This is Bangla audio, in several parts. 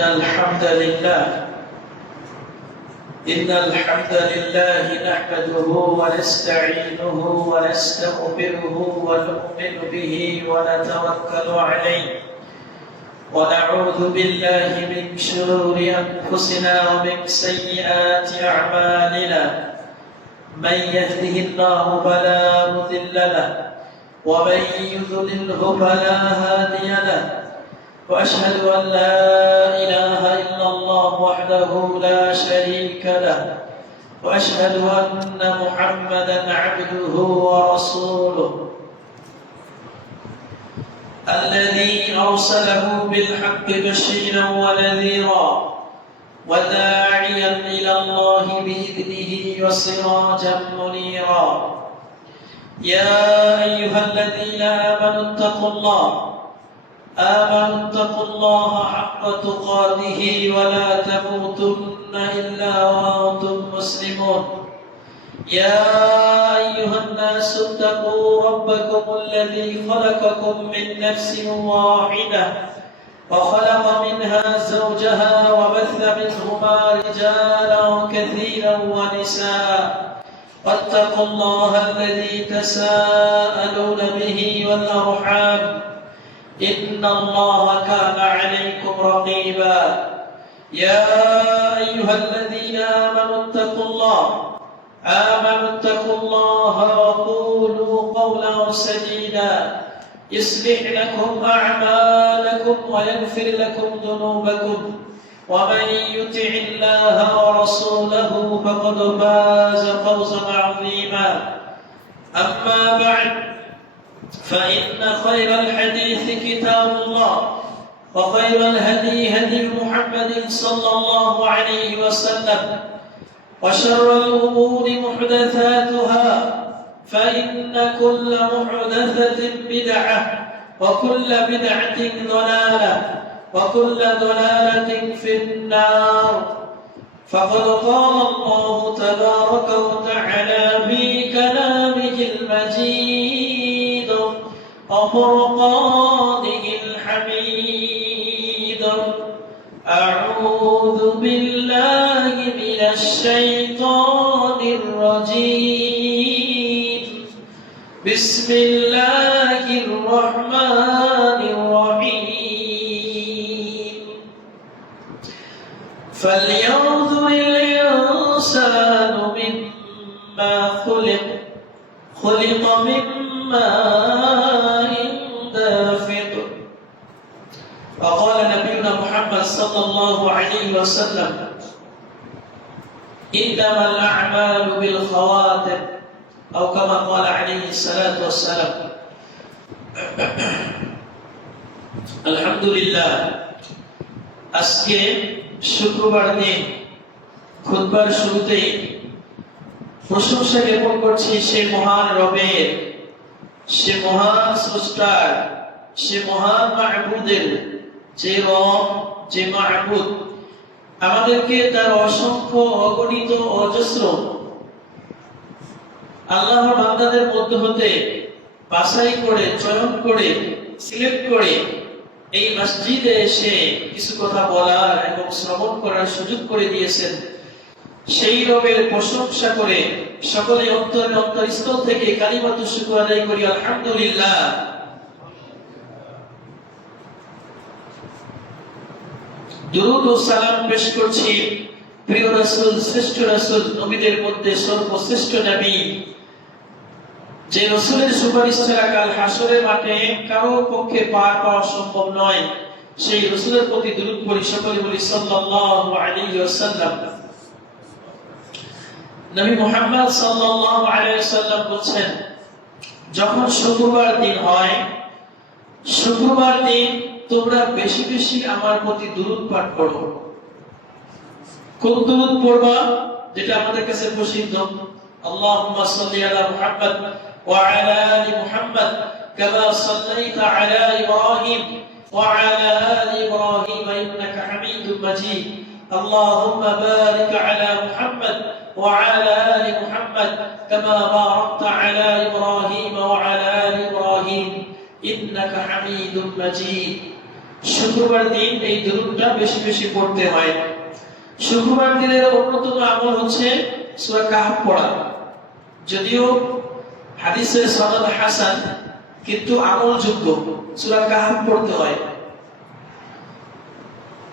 إن الحمد لله نحمده ونستعينه ونستغفره ونؤمن به ونتوكل عليه ونعوذ بالله من شرور أنفسنا ومن سيئات أعمالنا من يهده الله فلا مضل له ومن يضلله فلا هادي له وأشهد أن لا إله إلا الله وحده لا شريك له وأشهد أن محمدا عبده ورسوله الذي أرسله بالحق بشيرا ونذيرا وداعيا إلى الله بإذنه وسراجا منيرا يا أيها الذين آمنوا اتقوا الله حق تقاته ولا تموتن إلا وأنتم مسلمون يا أيها الناس اتقوا ربكم الذي خلقكم من نفس واحدة وخلق منها زوجها وبث منهما رجالا كثيرا ونساء واتقوا الله الذي تساءلون به والأرحام إن الله كان عليكم رقيبا يا أيها الذين آمنوا اتقوا الله وقولوا قولا سديدا يصلح لكم أعمالكم ويغفر لكم ذنوبكم ومن يطع الله ورسوله فقد فاز فوزا عظيما أما بعد فإن خير الحديث كتاب الله وخير الهدي هدي محمد صلى الله عليه وسلم وشر الأمور محدثاتها فإن كل محدثة بدعة وكل بدعة ضلالة وكل ضلالة في النار فقد قال الله تبارك وتعالى في كلامه المجيد وفرقانه الحميد أعوذ بالله من الشيطان الرجيم بسم الله الرحمن الرحيم فلينظر الإنسان مما خلق من ماء دافق وقال نبينا محمد صلى الله عليه وسلم إنما الأعمال بالخواتم أو كما قال عليه الصلاة والسلام الحمد لله আজকে শুক্রবার দিন খুতবার শুরুতেই প্রশংসা জ্ঞাপন করছি সেই মহান রবের, সে মহান স্রষ্টার, সে মহান মাহবুদের, যে রব, যে মাহবুদ আমাদেরকে তার অসংখ্য অগণিত অজস্র আল্লাহর বান্দাদের মধ্য হতে বাছাই করে, চয়ন করে, সিলেক্ট করে এই মসজিদে এসে কিছু কথা বলার এবং শ্রবণ করার সুযোগ করে দিয়েছেন। সেই রবের প্রশংসা করে সকলে অন্তরস্থল থেকে কালিমাতু শুকর আদায় করি আলহামদুলিল্লাহ। দুরূদ ও সালাম পেশ করছি প্রিয় রাসূল, শ্রেষ্ঠ রাসূল, নবীদের মধ্যে সর্বশ্রেষ্ঠ নবী, যে রাসূলের সুপারিশ ছাড়া কাল হাসরের মাঠে কারো পক্ষে পার পাওয়া সম্ভব নয়, সেই রাসূলের প্রতি দুরূদ পড়ি, সকলে বলি সাল্লাল্লাহু আলাইহি ওয়াসাল্লাম। নবী মুহাম্মদ সাল্লাল্লাহু আলাইহি ওয়াসাল্লাম বলেন, যখন শুক্রবার দিন হয়, শুক্রবার দিন তোমরা বেশি বেশি আমার প্রতি দুরূদ পাঠ করো। কোন দুরূদ পড়বা? যেটা আমাদের কাছে প্রসিদ্ধ, আল্লাহুম্মা সাল্লি আলা মুহাম্মদ ওয়া আলা আলি মুহাম্মদ কামা সাল্লাইতা আলা ইব্রাহিম ওয়া আলা আলি ইব্রাহিম ইন্নাকা হামিদুম মাজিদ। আল্লাহুম্মা বারিক আলা মুহাম্মদ ওয়া আলা আলি মুহাম্মদ কামা বারাকতা আলা ইব্রাহিম ওয়া আলা আলি ইব্রাহিম ইন্নাকা হামিদুম মাজিদ। শুক্রবার দিন এই দুরূদটা বেশি বেশি পড়তে হয়। শুক্রবার দিনের অন্যতম আমল হচ্ছে সূরা কাহফ পড়া। যদিও হাদিসের সনদ হাসান, কিন্তু আমলযোগ্য সূরা কাহফ পড়তে হয়।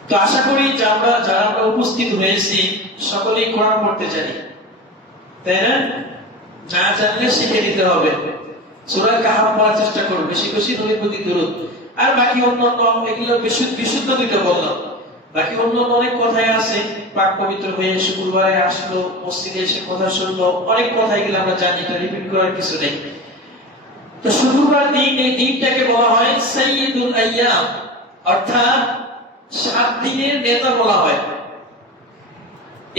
তো আশা করি যারা আমরা উপস্থিত হয়েছি সকলেই কোরআন পড়তে জানি, তাই না? না জানলে শিখে নিতে হবে। সূরা কাহফ পড়ার চেষ্টা করব, বেশি বেশি নবীর প্রতি দুরূদ। আর বাকি অন্যান্য এগুলো বিশুদ্ধ দুটো বললাম, বাকি অন্যান্য অনেক কথাই আছে। পাক পবিত্র হয়ে শুক্রবারে আসলো, মসজিদে এসে কথা শুনলো, অনেক কথা এগুলো আমরা জানি, এটা রিপিট করার কিছু নেই। তো শুক্রবার দিন, এই দিনটাকে বলা হয় সাইয়্যিদুল আইয়াম, অর্থাৎ 7 দিনের নেতা বলা হয়।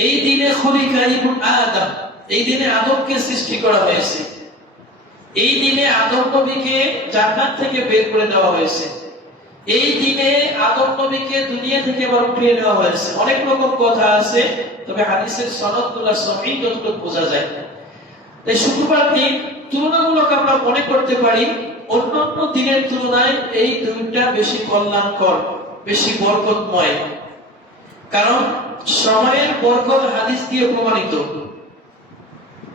এই দিনে খুলিকা ইবনু আদম, এই দিনে আদমকে সৃষ্টি করা হয়েছে। এই দিনে আদম নবীকে জান্নাত থেকে বের করে দেওয়া হয়েছে। এই দিনে আদম নবীকে দুনিয়া থেকে আবার উঠিয়ে নেওয়া হয়েছে। অনেক রকম কথা আছে, তবে হাদিসের সনদগুলো সহিহ যতটুকু বোঝা যায়। তাই শুক্রবার দিন তুলনামূলক আমরা মনে করতে পারি অন্যান্য দিনের তুলনায় এই দিনটা বেশি কল্যাণকর, বেশি বরকতময়। কারণ সময়ের বরকত হাদিস দিয়ে প্রমাণিত।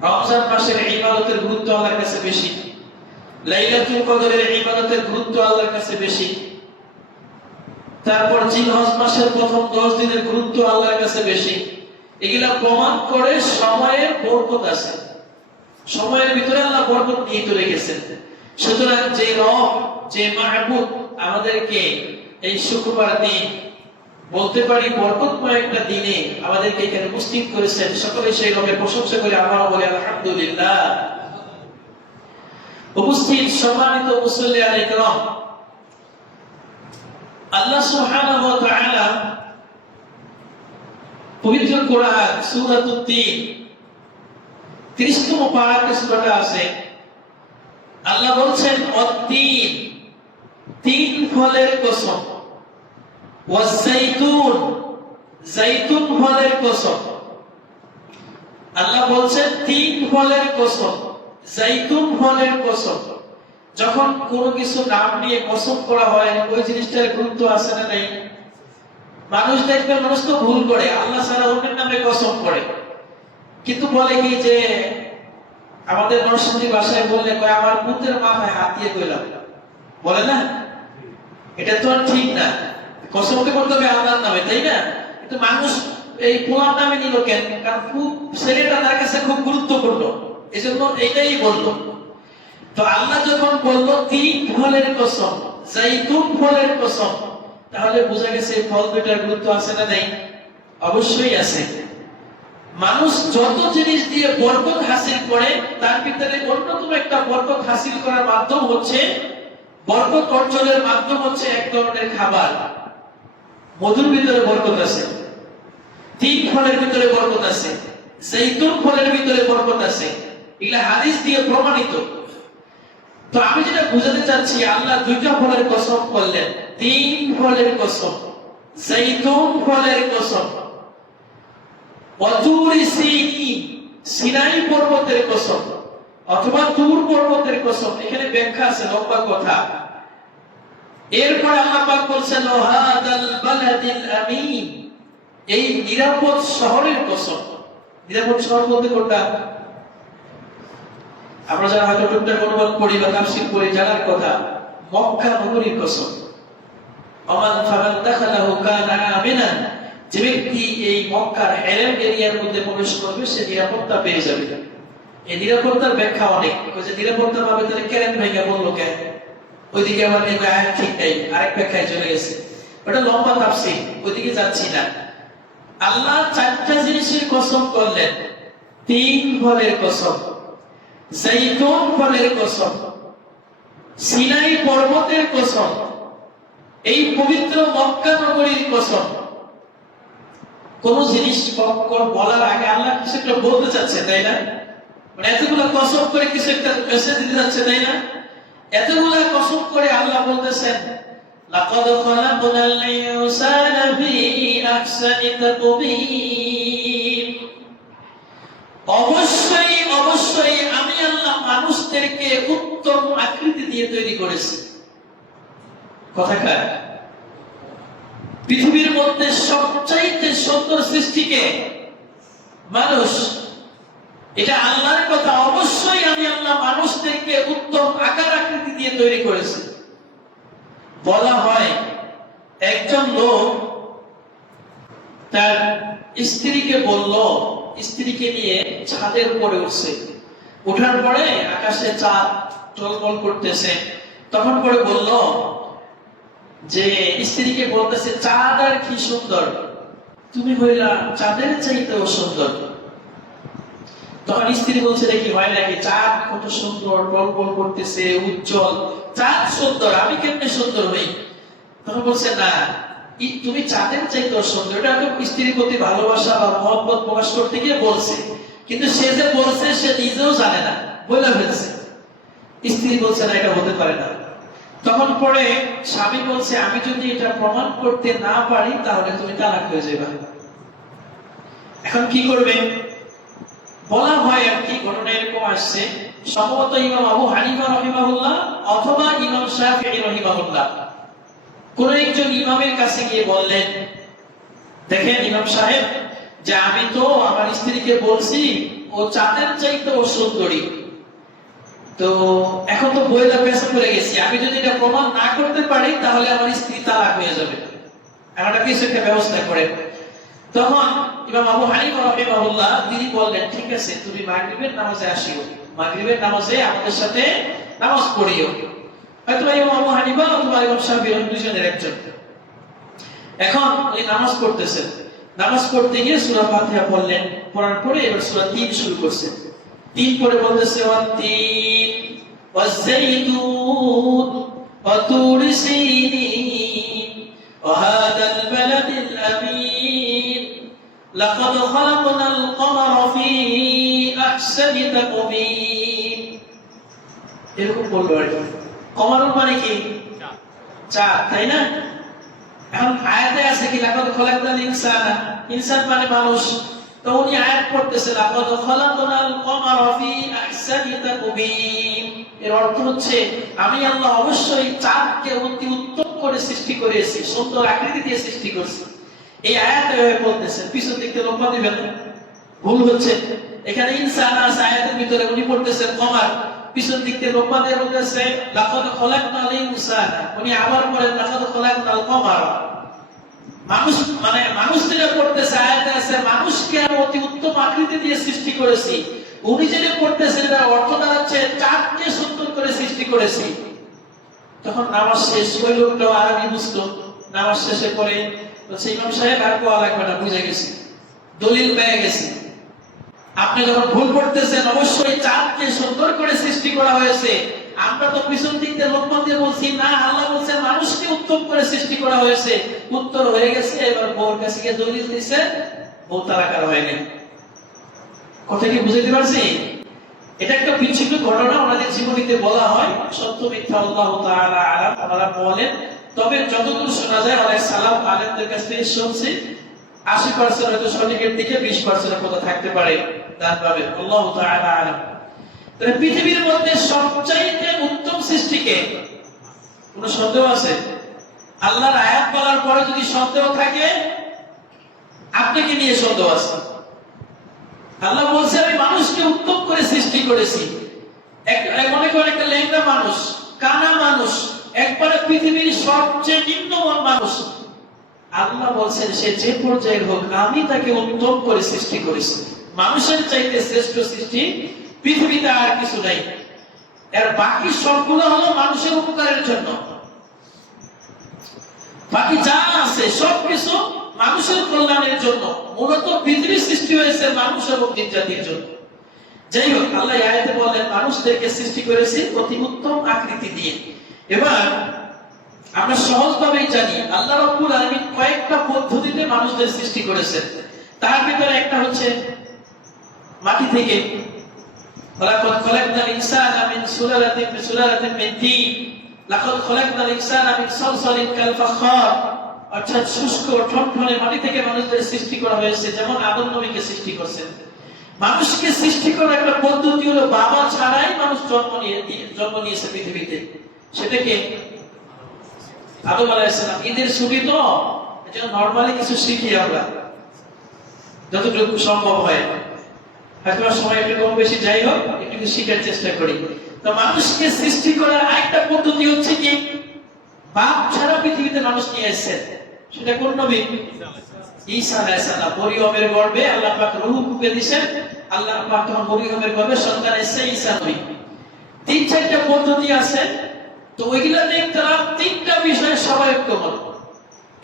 রমজান মাসের ইবাদতের গুরুত্ব আল্লাহর কাছে বেশি, লাইলাতুল কদরের ইবাদতের গুরুত্ব আল্লাহর কাছে বেশি, তারপর জিলহজ মাসের প্রথম 10 দিনের গুরুত্ব আল্লাহর কাছে বেশি। এগুলা প্রমাণ করে সময়ের বরকত আছে, সময়ের ভিতরে আল্লাহ বরকত নিহিত রেখেছেন। সুতরাং যে রব, যে মাহবুব আমাদেরকে এই শুক্রবার দিন বলতে পারি বরকতময় একটা দিনে আমাদেরকে এখানে উপস্থিত করেছেন, সকলে সেই রবের প্রশংসা করে আমরা বলি আলহামদুলিল্লাহ। উপস্থিত সম্মানিত মুসল্লিয়ানে কেরাম, আল্লাহ সুবহানাহু ওয়া তাআলা পবিত্র কোরআন সূরাতুত তিন 30তম পারাতে সূরাটা আছে। আল্লাহ বলছেন অত-তিন, তিন ফলের কসম, ওয়াজ-জাইতুন, জাইতুন ফলের কসম। আল্লাহ বলছেন তিন ফলের কসম, জাইতুন ফলের কসম। যখন কোনো কিছু নাম নিয়ে কসম করা হয়, ওই জিনিসটার গুরুত্ব আছে না নাই? মানুষ দেখবে, মানুষ তো ভুল করে, আল্লাহ ছাড়া অন্যের নামে কসম করে। কিন্তু বলে কি যে আমাদের নরসিংদী ভাষায় বললে কয় আমার পুত্রের মাথায় হাত দিয়ে কইলাম, বলে না? এটা তো আর ঠিক না, কসমকে করতে হবে আল্লাহর নামে, তাই না? কিন্তু মানুষ এই পোলার নামে নিল কেন? কারণ ছেলেটা তার কাছে খুব গুরুত্বপূর্ণ, এজন্য এটাই বললো। তো আল্লাহ যখন বললো তিন ফলের কসম, জাইতুন ফলের কসম, তাহলে বোঝা গেছে ফল দুটার গুরুত্ব আছে না নাই? অবশ্যই আছে। মানুষ যত জিনিস দিয়ে বরকত হাসিল করে, তার ভিতরে অন্যতম একটা বরকত হাসিল করার মাধ্যম হচ্ছে, বরকত অর্জনের মাধ্যম হচ্ছে এক ধরনের খাবার। মধুর ভিতরে বরকত আছে, তিন ফলের ভিতরে বরকত আছে, জাইতুন ফলের ভিতরে বরকত আছে। এগুলা হাদিস দিয়ে প্রমাণিত। তো আমি যেটা বুঝাতে চাচ্ছি, আল্লাহ দুইটা ফলের কসম করলেন, তিন ফলের কসম, জাইতুন ফলের কসম, সিনাই পর্বতের কসম, অথবা তুর পর্বতের কসম। এখানে ব্যাখ্যা আছে, লম্বা কথা। এরপর আল্লাহ পাক বলছেন ওয়াহাদাল বালাদিল আমিন, এই নিরাপদ শহরের কসম। নিরাপদ শহর বলতে কোনটা? আমরা যারা হয়তো টুকটাক অনুবাদ পড়ি বা তাফসীর পড়ি জানার কথা, মক্কা নগরীর কসম। ওমান ফামান দাখালাহু কানা আমিনান, যে ব্যক্তি এই মক্কার হেরেম এরিয়ার মধ্যে প্রবেশ করবে সে নিরাপত্তা পেয়ে যাবে। এই নিরাপত্তার ব্যাখ্যা অনেক, যে নিরাপত্তা পাবে তাহলে কেন ভাইয়া বললো কেন? ওইদিকে আবার দেখবে আয়াত ঠিক নাই, আরেক ব্যাখ্যায় চলে গেছে, ওটা লম্বা তাফসীর, ওইদিকে যাচ্ছি না। আল্লাহ চারটা জিনিসের কসম করলেন, তিন ফলের কসম, জাইতুন ফলের কসম, সিনাই পর্বতের কসম, এই পবিত্র মক্কা নগরীর কসম। কোন জিনিস বলার আগে আল্লাহ কিছু একটা বলতে চাচ্ছে, তাই না? মানে এতগুলা কসম করে কিছু একটা মেসেজ দিতে যাচ্ছে, তাই না? এতগুলা কসম করে আল্লাহ বলতেছেন লাকাদ খালাকনাল ইনসানা ফি আহসানি তাকওয়িম, অবশ্যই অবশ্যই আমি আল্লাহ মানুষদেরকে উত্তম আকৃতি দিয়ে তৈরি করেছি। কথা কার? পৃথিবীর মধ্যে সবচাইতে সুন্দর সৃষ্টিকে মানুষ। এটা আল্লাহর কথা। অবশ্যই আমি আল্লাহ মানুষদেরকে উত্তম আকার আকৃতি দিয়ে তৈরি করেছি। বলা হয় একজন লোক তার স্ত্রীকে বলল, স্ত্রীকে নিয়ে ছাদের উপরে উঠছে। ওঠার পরে আকাশে চাঁদ টলমল করতেছে। তখন করে বলল যে, স্ত্রীকে বলতেছে, চাঁদ আর কি সুন্দর, তুমি হইলা চাঁদের চাইতেও সুন্দর। তখন স্ত্রী বলছে, দেখি হয় নাকি, চাঁদ কত সুন্দর টলমল করতেছে, উজ্জ্বল, চাঁদ সুন্দর, আমি কেমনে সুন্দর হই? তখন বলছে, না, তুমি চাঁদের চাইতেও সুন্দর। এটা তো স্ত্রীর প্রতি ভালোবাসা বা মহব্বত প্রকাশ করতে গিয়ে বলছে, কিন্তু সে যে বলছে সে নিজেও জানে না, বলে ফেলছে। স্ত্রী বলছে, না, এটা হতে পারে না। তখন পরে স্বামী বলছে, আমি যদি এটা প্রমাণ করতে না পারি তাহলে তুমি তালাক হয়ে যাবে। এখন কি করবে? বলা হয় আর কি, ঘটনা এরকম আসছে, সম্ভবত ইমাম আবু হানিফা রাহিমাহুল্লাহ অথবা ইমাম শাফিঈ রাহিমাহুল্লাহ কোন একজন ইমামের কাছে গিয়ে বললেন, দেখেন ইমাম সাহেব, যে আমি তো আমার স্ত্রীকে বলছি ও চাঁদের চাইতেও সুন্দরী, তো এখন তো বইটা পেছন করে গেছি, আমি যদি এটা প্রমাণ না করতে পারি তাহলে আমার স্ত্রী তালাক হয়ে যাবে, একটা কিছু একটা ব্যবস্থা করে। তখন ইমাম আবু হানিফা রাহিমাহুল্লাহ তিনি বললেন, ঠিক আছে, তুমি মাগরিবের নামাজে আসিও, মাগরিবের নামাজে আমাদের সাথে নামাজ পড়িও। হয়তো ইমাম আবু হানিফা অথবা ইমাম শাফিঈ দুইজনের একজন। এখন উনি নামাজ পড়তেছেন, নামাজ পড়তে গিয়ে সূরা ফাতিহা পড়লেন, পড়ার পরে এবার সূরা ৩ শুরু করছেন। ৩ পরে বলতেছে, ওয়াত-তিন ওয়াজ-যাইতুন ওয়া তুরি সিনিন ওয়া হাদাল বালাদিল আমিন লাকাদ খালাকনাল কমারা ফি আহসানি তাকবীর। এরকম বললো আর কি। কমারুর মানে কি? চাঁদ, তাই না? এখন আয়াতে আছে কি, লাকাদ খালাকনাল ইনসানা, ইনসান মানে মানুষ। তো উনি আয়াত পড়তেছেন, লাকাদ খালাকনাল কমারা ফি আহসানি তাকবীর। এর অর্থ হচ্ছে, আমি আল্লাহ অবশ্যই চাঁদকে অতি উত্তম করে সৃষ্টি করেছি, সুন্দর আকৃতি দিয়ে সৃষ্টি করেছি। এই আয়াত এভাবে বলতেছেন, পিছন দিক থেকে লম্বা দিবেন, ভুল হচ্ছে। এখানে ইনসান আছে আয়াতের ভিতরে, উনি পড়তেছেন কমার, পিছন দিক থেকে লম্বা দিয়ে বলতেছে লাকাদ খালাকনাল ইনসানা, উনি আবার বলেন লাকাদ খালাকনাল কমারা। মানুষ মানে মানুষ যেটা পড়তেছে আয়াতে আছে মানুষকে আমি অতি উত্তম আকৃতি দিয়ে সৃষ্টি করেছি, উনি যেটা পড়তেছেন এটার অর্থ দাঁড়াচ্ছে চাঁদকে সুন্দর করে সৃষ্টি করেছি। তখন নামাজ শেষ, ওই লোকটাও আরবি বুঝতো, নামাজ শেষে পরে বলছে, ইমাম সাহেব আর কোয়া লাগবে না, বুঝে গেছি, দলিল পেয়ে গেছি। আপনি যখন ভুল করতেছেন, অবশ্যই চাঁদকে সুন্দর করে সৃষ্টি করা হয়েছে। আমরা তো পিছন দিক থেকে লোকমান দিয়ে বলছি, না, আল্লাহ বলছে মানুষকে উত্তম করে সৃষ্টি করা হয়েছে। উত্তর হয়ে গেছে, এবার বউর কাছে গিয়ে দলিল দিছে, বউ তালাক হয়নি। কথা কি বুঝতে পারছি? এটা একটা বিচ্ছিন্ন ঘটনা, ওনাদের জীবনীতে বলা হয়, সত্য মিথ্যা আল্লাহু তাআলা আলাম, ওনারা বলেন। তবে যতদূর শোনা যায়, অনেক সালাফ আলেমদের কাছ থেকে শুনছি, 80% হয়তো সঠিকের দিকে, 20% কথা থাকতে পারে দান পাবে, আল্লাহু তাআলা আলাম। তাহলে পৃথিবীর মধ্যে সবচাইতে উত্তম সৃষ্টিকে, কোনো সন্দেহ আছে? আল্লাহর আয়াত বলার পরে যদি সন্দেহ থাকে, আপনাকে নিয়ে সন্দেহ আছে। আল্লাহ বলছে, আমি মানুষকে উত্তম করে সৃষ্টি করেছি। মনে করেন একটা ল্যাংড়া মানুষ, কানা মানুষ, একবারে পৃথিবীর সবচেয়ে নিম্নমান মানুষ, আল্লাহ বলছেন সে যে পর্যায়ের হোক, আমি তাকে উত্তম করে সৃষ্টি করেছি। মানুষের চাইতে শ্রেষ্ঠ সৃষ্টি পৃথিবীতে আর কিছু নাই। এর বাকি সবগুলো হলো মানুষের উপকারের জন্য। বাকি যা আছে সবকিছু মানুষের কল্যাণের জন্য। মূলত পৃথিবীর সৃষ্টি হয়েছে মানুষ এবং জিন জাতির জন্য। যাই হোক, আল্লাহ আয়াতে বলেন মানুষদেরকে সৃষ্টি করেছি অতি উত্তম আকৃতি দিয়ে। এবার আমরা সহজভাবেই জানি, আল্লাহ রাব্বুল আলামিন কয়েকটা পদ্ধতিতে মানুষদের সৃষ্টি করেছেন। তার ভিতরে একটা হচ্ছে মাটি থেকে। ওয়ালাকাদ খালাকনাল ইনসানা মিন সুলালাতিন মিন তিন লাকাদ খালাকনাল ইনসানা মিন সালসালিন কাল ফাখার। অর্থাৎ শুষ্ক ঠনঠনে মাটি থেকে মানুষদের সৃষ্টি করা হয়েছে, যেমন আদম নবীকে সৃষ্টি করছেন। মানুষকে সৃষ্টি করার একটা পদ্ধতি হলো, বাবা ছাড়াই মানুষ জন্ম নিয়েছে পৃথিবীতে। সেটাকে আদম আলাইহিস সালাম। ঈদের ছুটি তো যেন নরমালি কিছু শিখি আমরা যতটুকু সম্ভব হয়, হয়তো সময় একটু কম বেশি যাই হোক একটু শিখার চেষ্টা করি। তো মানুষকে সৃষ্টি করার আরেকটা পদ্ধতি হচ্ছে কি, বাপ ছাড়া পৃথিবীতে মানুষ নিয়ে এসেছেন। সেটা কোন নবী? ঈসা আলাইহিস সালাম। মরিয়মের গর্ভে আল্লাহ পাক রূহ ফুঁকে দিয়েছেন। আল্লাহ পাক তখন মরিয়মের গর্ভে সন্তান এসেছে ঈসা নবী। 3-4টা পদ্ধতি আছে, তো ওইগুলাতে তারা 3টা বিষয়ে সবাই ঐক্যমত।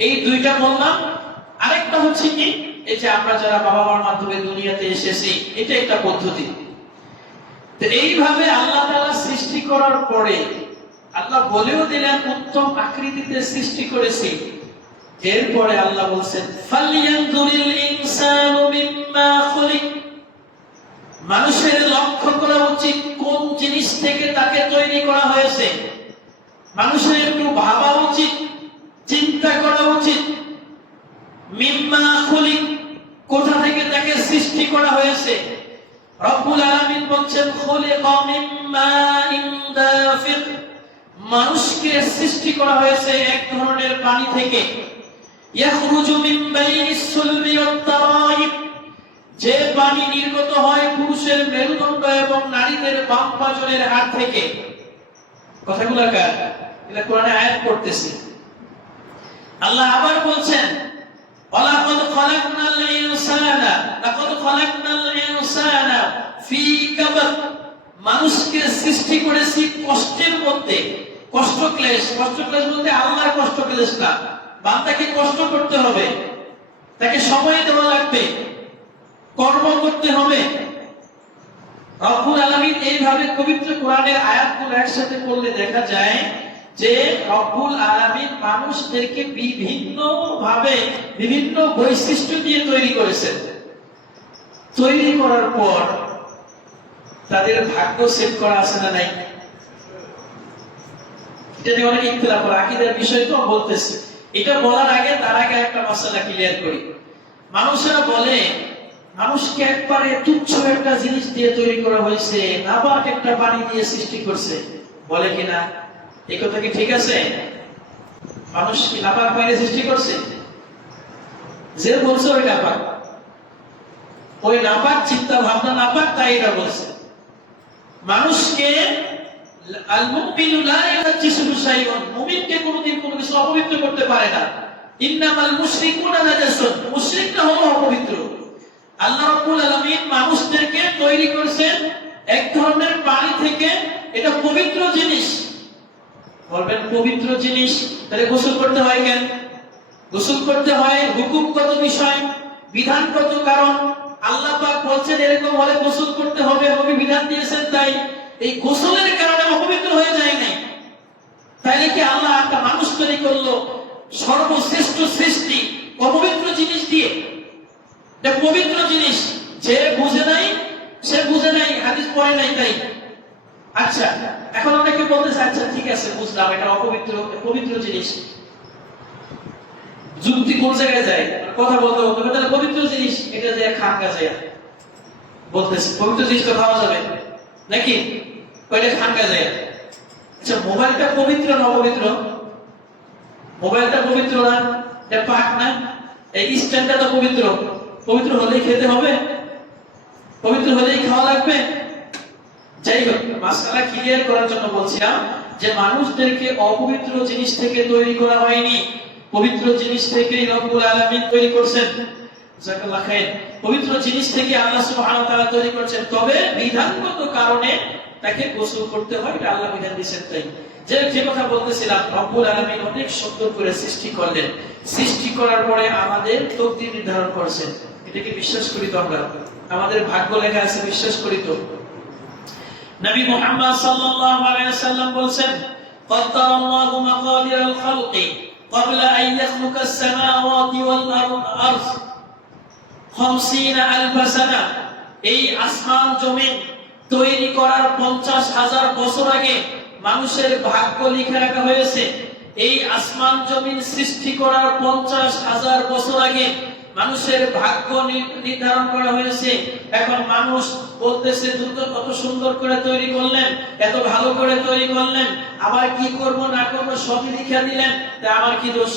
এই 2টা বললাম। আরেকটা হচ্ছে কি, এই যে আমরা যারা বাবা মার মাধ্যমে দুনিয়াতে এসেছি, এটা একটা পদ্ধতি। তো এইভাবে আল্লাহ তাআলা সৃষ্টি করার পরে আল্লাহ বলেও দিলেন উত্তম আকৃতিতে সৃষ্টি করেছি। এরপরে আল্লাহ বলছেন ফালইয়ানজুরিল ইনসানু মিম্মা খুলিক, মানুষের লক্ষ্য করা উচিত কোন জিনিস থেকে তাকে তৈরি করা হয়েছে। মানুষের একটু ভাবা উচিত, চিন্তা করা উচিত। মিম্মা খুলিক, কোথা থেকে তাকে সৃষ্টি করা হয়েছে। রব্বুল আলামিন বলছেন খুলিকা মিম্মা ইনদাফিক, মানুষকে সৃষ্টি করা হয়েছে এক ধরনের পানি থেকে। ইয়াখরুজু মিন বাইনিস সুলবি ওয়াত তারাইব, যে পানি নির্গত হয় পুরুষের মেরুদণ্ড এবং নারীদের বাম পাঁজরের হাড় থেকে। কথাগুলো কার? এটা কোরআনে আয়াত পড়তেছি। আল্লাহ আবার বলছেন ওয়ালাকাদ খালাকনাল ইনসানা, লাকাদ খালাকনাল ইনসানা ফি কাবাদ, মানুষকে সৃষ্টি করেছি কষ্টের মধ্যে। কষ্ট ক্লেশ, কষ্ট ক্লেশ বলতে আল্লাহর কষ্ট ক্লেশ না, বান্দাকে কষ্ট করতে হবে, তাকে সময় দেওয়া লাগবে, কর্ম করতে হবে। রব্বুল আলামিন এইভাবে পবিত্র কোরআনের আয়াতগুলো একসাথে পড়লে দেখা যায় যে রব্বুল আলামিন মানুষদেরকে বিভিন্ন ভাবে বিভিন্ন বৈশিষ্ট্য দিয়ে তৈরি করেছেন। তৈরি করার পর তাদের ভাগ্য সেট করা আছে না নাই? এটা নিয়ে অনেক ইখতিলাফ, আকীদার বিষয় তো বলতেছি। এটা বলার আগে তার আগে একটা মাসআলা ক্লিয়ার করি। মানুষেরা বলে মানুষকে একবারে তুচ্ছ একটা জিনিস দিয়ে তৈরি করা হয়েছে, নাবাক একটা পানি দিয়ে সৃষ্টি করছে, বলে কিনা? এই কথা কি ঠিক আছে? মানুষ কি নাপাক পানি সৃষ্টি করছে? যে বলছে ওই নাপাক, ওই নাপাক চিন্তা ভাবনা নাপাক, তাই এটা বলছে। মানুষকে আল মুমিনু লা ইয়াজিসু শাইউন, মুমিনকে কোনোদিন কোনো কিছু অপবিত্র করতে পারে না। ইন্নামাল মুশরিকুনা নাজাসুন, মুশরিকরা হলো অপবিত্র। আল্লাহ রাব্বুল আলামিন মানুষদেরকে তৈরি করেছেন এক ধরনের পানি থেকে। এটা পবিত্র জিনিস। বলবেন পবিত্র জিনিস, তাহলে গোসল করতে হয় কেন? গোসল করতে হয় হুকুমগত বিষয়, বিধানগত কারণ। আল্লাহ পাক বলছেন এরকম হলে গোসল করতে হবে, নবী বিধান দিয়েছেন, তাই এই গোসলের কারণে অপবিত্র হয়ে যায় নাই। তাইলে কি আল্লাহ একটা মানুষ তৈরি করলো সর্বশ্রেষ্ঠ সৃষ্টি অপবিত্র জিনিস দিয়ে? এটা পবিত্র জিনিস। যে বুঝে নাই সে বুঝে নাই, হাদিস পড়ে নাই, তাই। আচ্ছা, এখন অনেকে বলতেছে আচ্ছা ঠিক আছে বুঝলাম এটা অপবিত্র, পবিত্র জিনিস। যুক্তি কোন জায়গায় যায়? কথা বলতে বলতে তাহলে পবিত্র জিনিস এটা যে খানকা যায় বলতেছে পবিত্র জিনিস তো খাওয়া যাবে নাকি? ওইটা খানকা যায়। আচ্ছা, মোবাইলটা পবিত্র না অপবিত্র? মোবাইলটা পবিত্র না? এটা পাক না? এই স্ট্যান্ডটা তো পবিত্র। পবিত্র হলেই খেতে হবে, পবিত্র হলেই খাওয়া লাগবে। যাই হোক, মাসআলা ক্লিয়ার করার জন্য বলছিলাম যে মানুষদেরকে অপবিত্র জিনিস থেকে তৈরি করা হয়নি, পবিত্র জিনিস থেকেই রব্বুল আলামিন তৈরি করেছেন। জাযাকাল্লাহ খাইর। পবিত্র জিনিস থেকে আল্লাহ সুবহানাহু ওয়া তাআলা তৈরি করেছেন, তবে বিধানগত কারণে তাকে গোসল করতে হয়, এটা আল্লাহ বিধান দিয়েছেন। তাই যে কথা বলতেছিলাম, রব্বুল আলামিন অনেক সুন্দর করে সৃষ্টি করলেন। সৃষ্টি করার পরে আমাদের তকদির নির্ধারণ করেছেন। এটাকে বিশ্বাস করি তো আমরা? আমাদের ভাগ্য লেখা আছে, বিশ্বাস করি তো? নবী মুহাম্মদ সাল্লাল্লাহু আলাইহি ওয়াসাল্লাম বলেন قدرallahu مقادير الخلق قبل ان يخلق السماوات والارض 50000 سنه। এই আসমান জমিন তৈরি করার 50000 বছর আগে মানুষের ভাগ্য লিখে রাখা হয়েছে। এই আসমান জমিন সৃষ্টি করার 50000 বছর আগে মানুষের ভাগ্য নির্ধারণ করা হয়েছে। এখন মানুষ বলতেছে কত সুন্দর করে তৈরি করলেন, এত ভালো করে তৈরি করলেন, আবার কি করব না করব সবই লিখে দিলেন, তা আমার কি দোষ?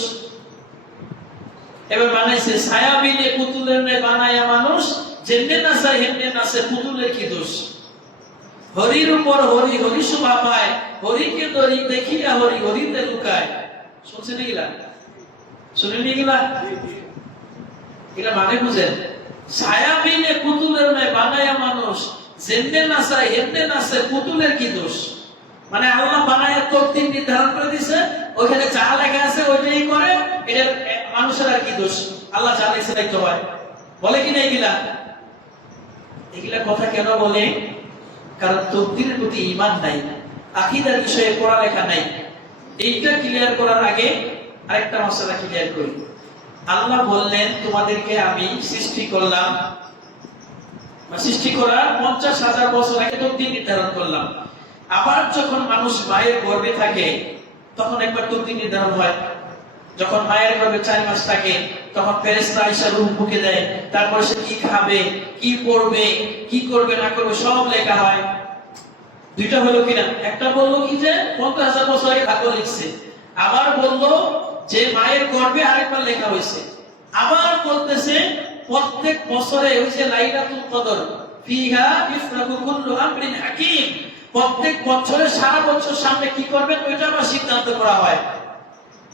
এবার বানাইছে ছায়াবিনে পুতুলের নে বানায়া মানুষ, যেমনে নাচায় হেমনে নাচে, পুতুলের কি দোষ? হরির উপর হরি, হরি শোভা পায়, হরিকে দরি দেখিয়া হরি হরিতে লুকায়। শুনছেন এগুলা? শুনেন এগুলা? এগুলা মানে বুঝেন? ছায়াবিনে পুতুলের নে বানায়া মানুষ, যেমনে নাচায় হেমনে নাচে, পুতুলের কি দোষ? মানে আল্লাহ বানায়া তকদির নির্ধারণ করে দিছে, ওইখানে যা লেখা আছে ওইটাই করে, এটা মানুষের আর কি দোষ? আল্লাহ যা লিখছে তাই তো হয়। বলে কিনা এগুলা? এগুলা কথা কেন বলে? কারণ তকদিরের প্রতি ঈমান নাই, আকীদার বিষয়ে পড়ালেখা নাই। এইটা ক্লিয়ার করার আগে আরেকটা মশলা ক্লিয়ার করি। আল্লাহ বললেন তোমাদেরকে আমি সৃষ্টি করলাম, সৃষ্টি করার 50,000 বছর আগে তকদির নির্ধারণ করলাম। আবার যখন মানুষ মায়ের গর্ভে থাকে তখন একবার তকদির নির্ধারণ হয়। যখন মায়ের গর্ভে 4 মাস থাকে তখন ফেরেশতা আয়েশা রূহ মুখে দেয়, তারপরে সে কি খাবে, কি পড়বে, কি করবে না করবে সব লেখা হয়। দুইটা হলো কিনা? একটা বললো কি যে 50,000 বছর আগে ভাগ্য লিখছে, আবার বললো যে মায়ের গর্ভে আরেকবার লেখা হয়েছে। আবার বলতেছে প্রত্যেক বছরে ওই যে লাইলাতুল কদর ফিহা ইফরাকু কুল্লু আমরিন হাকিম, প্রত্যেক বছরে সারা বছর সামনে কি করবেন ওইটা আবার সিদ্ধান্ত করা হয়।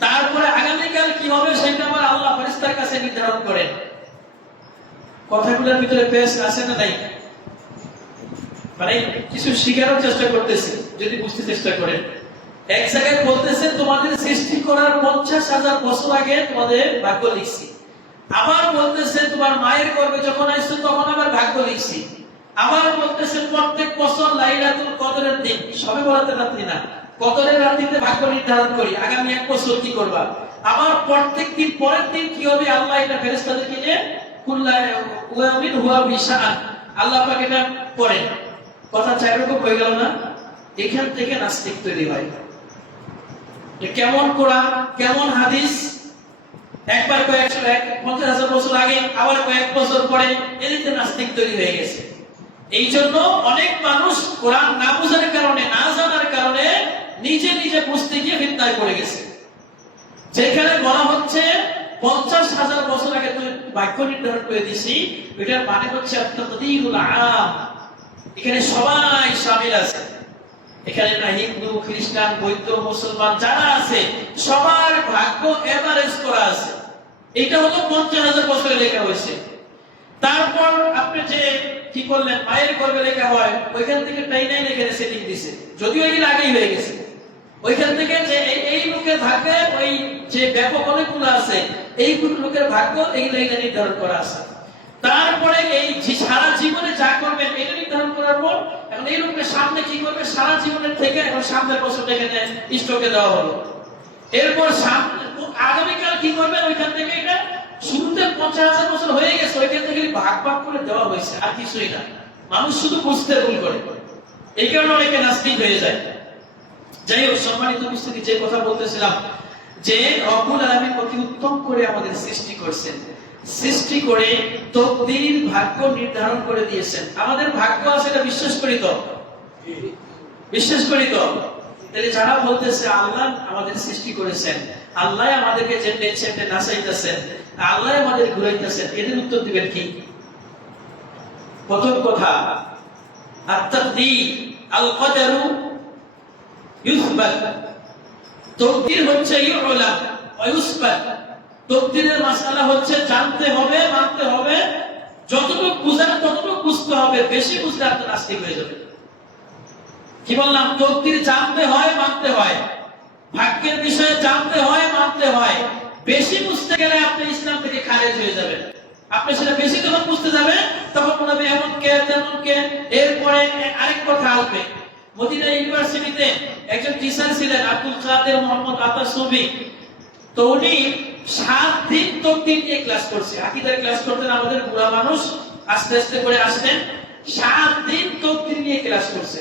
তারপরে আগামীকাল কি হবে সেটা আবার আল্লাহ ফেরেশতার কাছে নির্ধারণ করেন। কথাগুলোর ভিতরে পেশ আছে না নাই? মানে কিছু শিখানোর চেষ্টা করতেছে, যদি বুঝতে চেষ্টা করেন। এক জায়গায় বলতেছে তোমাদের সৃষ্টি করার 50,000 বছর আগে তোমাদের ভাগ্য লিখছি। আবার বলতেছে তোমার মায়ের গর্ভে যখন আসছো তখন আবার ভাগ্য লিখছি। আবার বলতেছে প্রত্যেক বছর লাইলাতুল কদরের দিন, সবে বরাতের রাত্রি না, কদরের রাত্রিতে ভাগ্য নির্ধারণ করি আগামী 1 বছর কি করবা। আবার প্রত্যেক দিন পরের দিন কি হবে আল্লাহ এটা ফেরেশতাদেরকে নিয়ে কুল্লামিন হুয়া বিশাআন, আল্লাহ পাক এটা করেন। কথা 4 রকম হয়ে গেল না? এখান থেকে নাস্তিক তৈরি হয়। কেমন কোরআন, কেমন হাদিস, একবার 50,000 বছর আগে আবার কয়েক বছর পরে, এদিকে নাস্তিক তৈরি হয়ে গেছে। এই জন্য অনেক মানুষ কোরআন না বুঝার কারণে, না জানার কারণে নিজে নিজে বুঝতে গিয়ে ফিতনায় পড়ে গেছে। যেখানে বলা হচ্ছে 50,000 বছর আগে তুমি ভাগ্য নির্ধারণ করে দিছি, এটার মানে হচ্ছে আত-তাকদীরুল আম, এখানে সবাই শামিল আছে। এখানে না হিন্দু, খ্রিস্টান, বৌদ্ধ, মুসলমান যারা আছে সবার ভাগ্য এভারেজ করা আছে। এটা হলো 50,000 বছরে লেখা হয়েছে। তারপর আপনি যে কি করলেন, মায়ের গর্ভে লেখা হয়, ওইখান থেকে টাইনাই এখানে সেটিং দিছে, যদিও এগুলো আগেই হয়ে গেছে। ওইখান থেকে যে এই লোকের ভাগ্যে ওই যে ব্যাপক অনেকগুলো আছে, এই লোকের ভাগ্য এগুলো নির্ধারণ করা আছে। তারপরে এই সারা জীবনে যা করবেন এটা নির্ধারণ করার পর এখন এই লোকের সামনে কি করবে সারা জীবনের থেকে এখন সামনের বছর এখানে স্টকে দেওয়া হলো। এরপর আগামীকাল কি করবেন ওইখান থেকে এটা শুরুতে 50,000 বছর হয়ে গেছে, ওইখান থেকে ভাগ ভাগ করে দেওয়া হয়েছে, আর কিছুই না। মানুষ শুধু বুঝতে ভুল করে, এই কারণে অনেকে নাস্তিক হয়ে যায়। যাই হোক, সম্মানিত উপস্থিতি, যে কথা বলতেছিলাম যে রব্বুল আলামিন অতি উত্তম করে আমাদের সৃষ্টি করছেন, সৃষ্টি করে তকদীর ভাগ্য নির্ধারণ করে দিয়েছেন। আমাদের ভাগ্য আছে এটা বিশ্বাস করি তো? বিশ্বাস করি তো? তাহলে যারা বলতেছে আল্লাহ আমাদের সৃষ্টি করেছেন, আল্লাহ আমাদেরকে যেতে ইচ্ছেতে নাচাইতেছেন, আল্লাহ আমাদের ঘুরাইতেছেন, এদের উত্তর দিবেন কি? প্রথম কথা, আত-তাকদীর আল কদরু ইউসবাত, তকদীর হচ্ছে ইউলাম ওয়া ইউসবাত। তকদীরের মাসআলা হচ্ছে জানতে হবে, মানতে হবে, যতটুকু বুঝার ততটুকু বুঝতে হবে, বেশি বুঝলে আপনি নাস্তিক হয়ে যাবেন। কি বললাম? তকদীর জানতে হয়, মানতে হয়, ভাগ্যের বিষয়ে জানতে হয়, মানতে হয়। বেশি বুঝতে গেলে আপনি ইসলাম থেকে খারিজ হয়ে যাবেন। আপনি সেটা বেশি যখন বুঝতে যাবেন তখন মনে হবে এমন কে তেমন কে। এরপরে আরেক কথা আসবে, মদিনা ইউনিভার্সিটিতে একজন টিচার ছিলেন আব্দুল কাদের মোহাম্মদ আতাসুবি। তো উনি 7 দিন তকদীর নিয়ে ক্লাস করছে, আকীদার ক্লাস করতেন। আমাদের বুড়া মানুষ আস্তে আস্তে করে আসতেন, 7 দিন তকদীর নিয়ে ক্লাস করছে,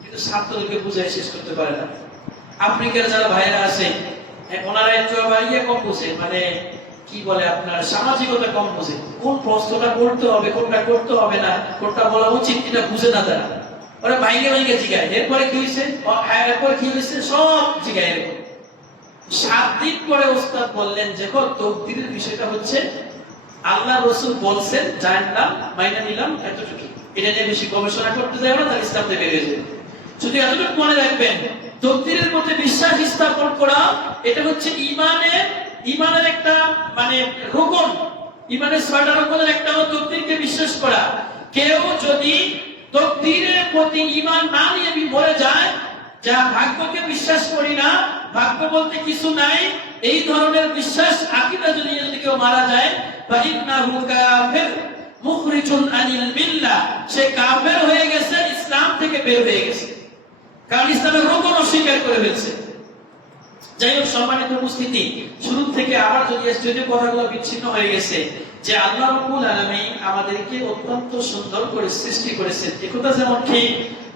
কিন্তু ছাত্রদেরকে বুঝাই শেষ করতে পারে না। আফ্রিকার যারা ভাইরা আছে ওনারা একটু কম বুঝে, মানে কি বলে আপনার সামাজিকতা কম বুঝে, কোন প্রশ্নটা করতে হবে, কোনটা করতে হবে না, কোনটা বলা উচিত এটা বুঝে না তারা। ওরা ভাইকে ভাইকে জিগায়, এরপরে কি হয়েছে, এরপরে কি হয়েছে সব জিগায়, এরকম 7 দিন পরে ওস্তাদ বললেন, দেখো তকদিরের বিষয়টা হচ্ছে আল্লাহ রাসূল বলছেন, জানলাম, মাইনা নিলাম, এতটুকু। এটা নিয়ে বেশি গবেষণা করতে যাবে না, তাহলে ইসলাম থেকে বেরিয়ে যাবে। শুধু এতটুকু মনে রাখবেন, তকদিরের মধ্যে বিশ্বাস স্থাপন করা, এটা হচ্ছে ইমানের একটা মানে রুকন। ইমানের 6টা রুকনের একটা হলো তকদিরকে বিশ্বাস করা। কেউ যদি তকদিরের প্রতি ঈমান না নিয়ে মরে যায়, যা ভাগ্যকে বিশ্বাস করি না, ভাগ্য বলতে কিছু নাই, এই ধরনের বিশ্বাস আকীদা যদি কেউ মারা যায়, ফাইন্নাহু কাফির মুখরিজুন আনিল মিল্লাহ, সে কাফের হয়ে গেছে, ইসলাম থেকে বের হয়ে গেছে, কারণ ইসলামের রুকন অস্বীকার করে ফেলছে। যাই হোক, সম্মানিত উপস্থিতি, শুরু থেকে আবার যদি কথাগুলো বিচ্ছিন্ন হয়ে গেছে, যে আল্লাহ রাব্বুল আলামিন আমাদেরকে অত্যন্ত সুন্দর করে সৃষ্টি করেছেন, একথা যেমন ঠিক,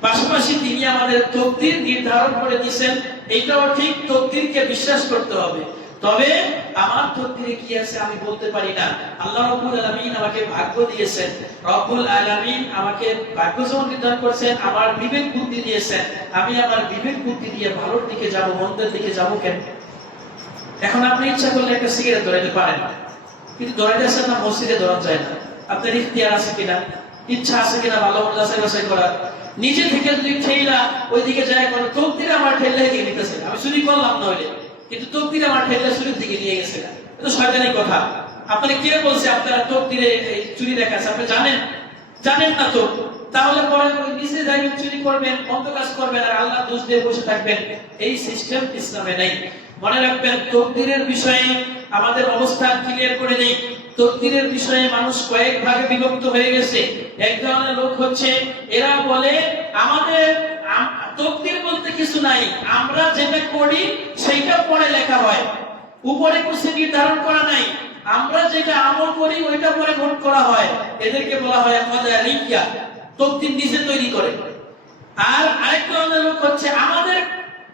পাশাপাশি তিনি আমাদের তকদির নির্ধারণ করে দিয়েছেন, এটাও ঠিক। তকদিরকে বিশ্বাস করতে হবে। তবে আমার তকদিরে কি আছে আমি বলতে পারি না। আল্লাহ রাব্বুল আলামিন আমাকে ভাগ্য দিয়েছেন, রব্বুল আলামিন আমাকে ভাগ্য যেমন নির্ধারণ করেছেন, আমার বিবেক বুদ্ধি দিয়েছেন, আমি আমার বিবেক বুদ্ধি দিয়ে ভালোর দিকে যাব, মন্দের দিকে যাব কেন? এখন আপনি ইচ্ছা করলে একটা সিগারেট ধরাইতে পারেন, কিন্তু ধরাইতে আসেন না, মসজিদে ধরা যায় না। আপনার ইখতিয়ার আছে কিনা, ইচ্ছা আছে কিনা ভালো মন্দ যাচাই বাছাই করার? নিজে থেকে যদি ঠেলা ওইদিকে যায়, কোনো তকদির আমার ঠেলা দিকে নিতেছে, আমি চুরি করলাম না হইলে, কিন্তু তকদির আমার ঠেলা চুরির দিকে নিয়ে গেছে না, এটা শয়তানি কথা। আপনারা কে বলছে আপনারা তকদিরে চুরি দেখাচ্ছে? আপনি জানেন না তো, তাহলে পরে নিজে যাই চুরি করবেন, মন্দ কাজ করবেন, আর আল্লাহ দোষ দিয়ে বসে থাকবেন, এই সিস্টেম ইসলামে নাই। মনে রাখবেন, তকদিরের বিষয়ে আমাদের অবস্থান ক্লিয়ার করে নেই। তকদিরের বিষয়ে মানুষ কয়েক ভাগে বিভক্ত হয়ে গেছে। এক ধরনের লোক হচ্ছে, এরা বলে আমাদের তকদির বলতে কিছু নাই, আমরা যেটা করি সেইটা পরে লেখা হয়, উপরে কিছু নির্ধারণ করা নাই, আমরা যেটা আমল করি ওইটা পরে নোট করা হয়, এদেরকে বলা হয় কাদারিয়া, তকদির নিজে তৈরি করে। আর আরেক ধরনের লোক হচ্ছে, আমাদের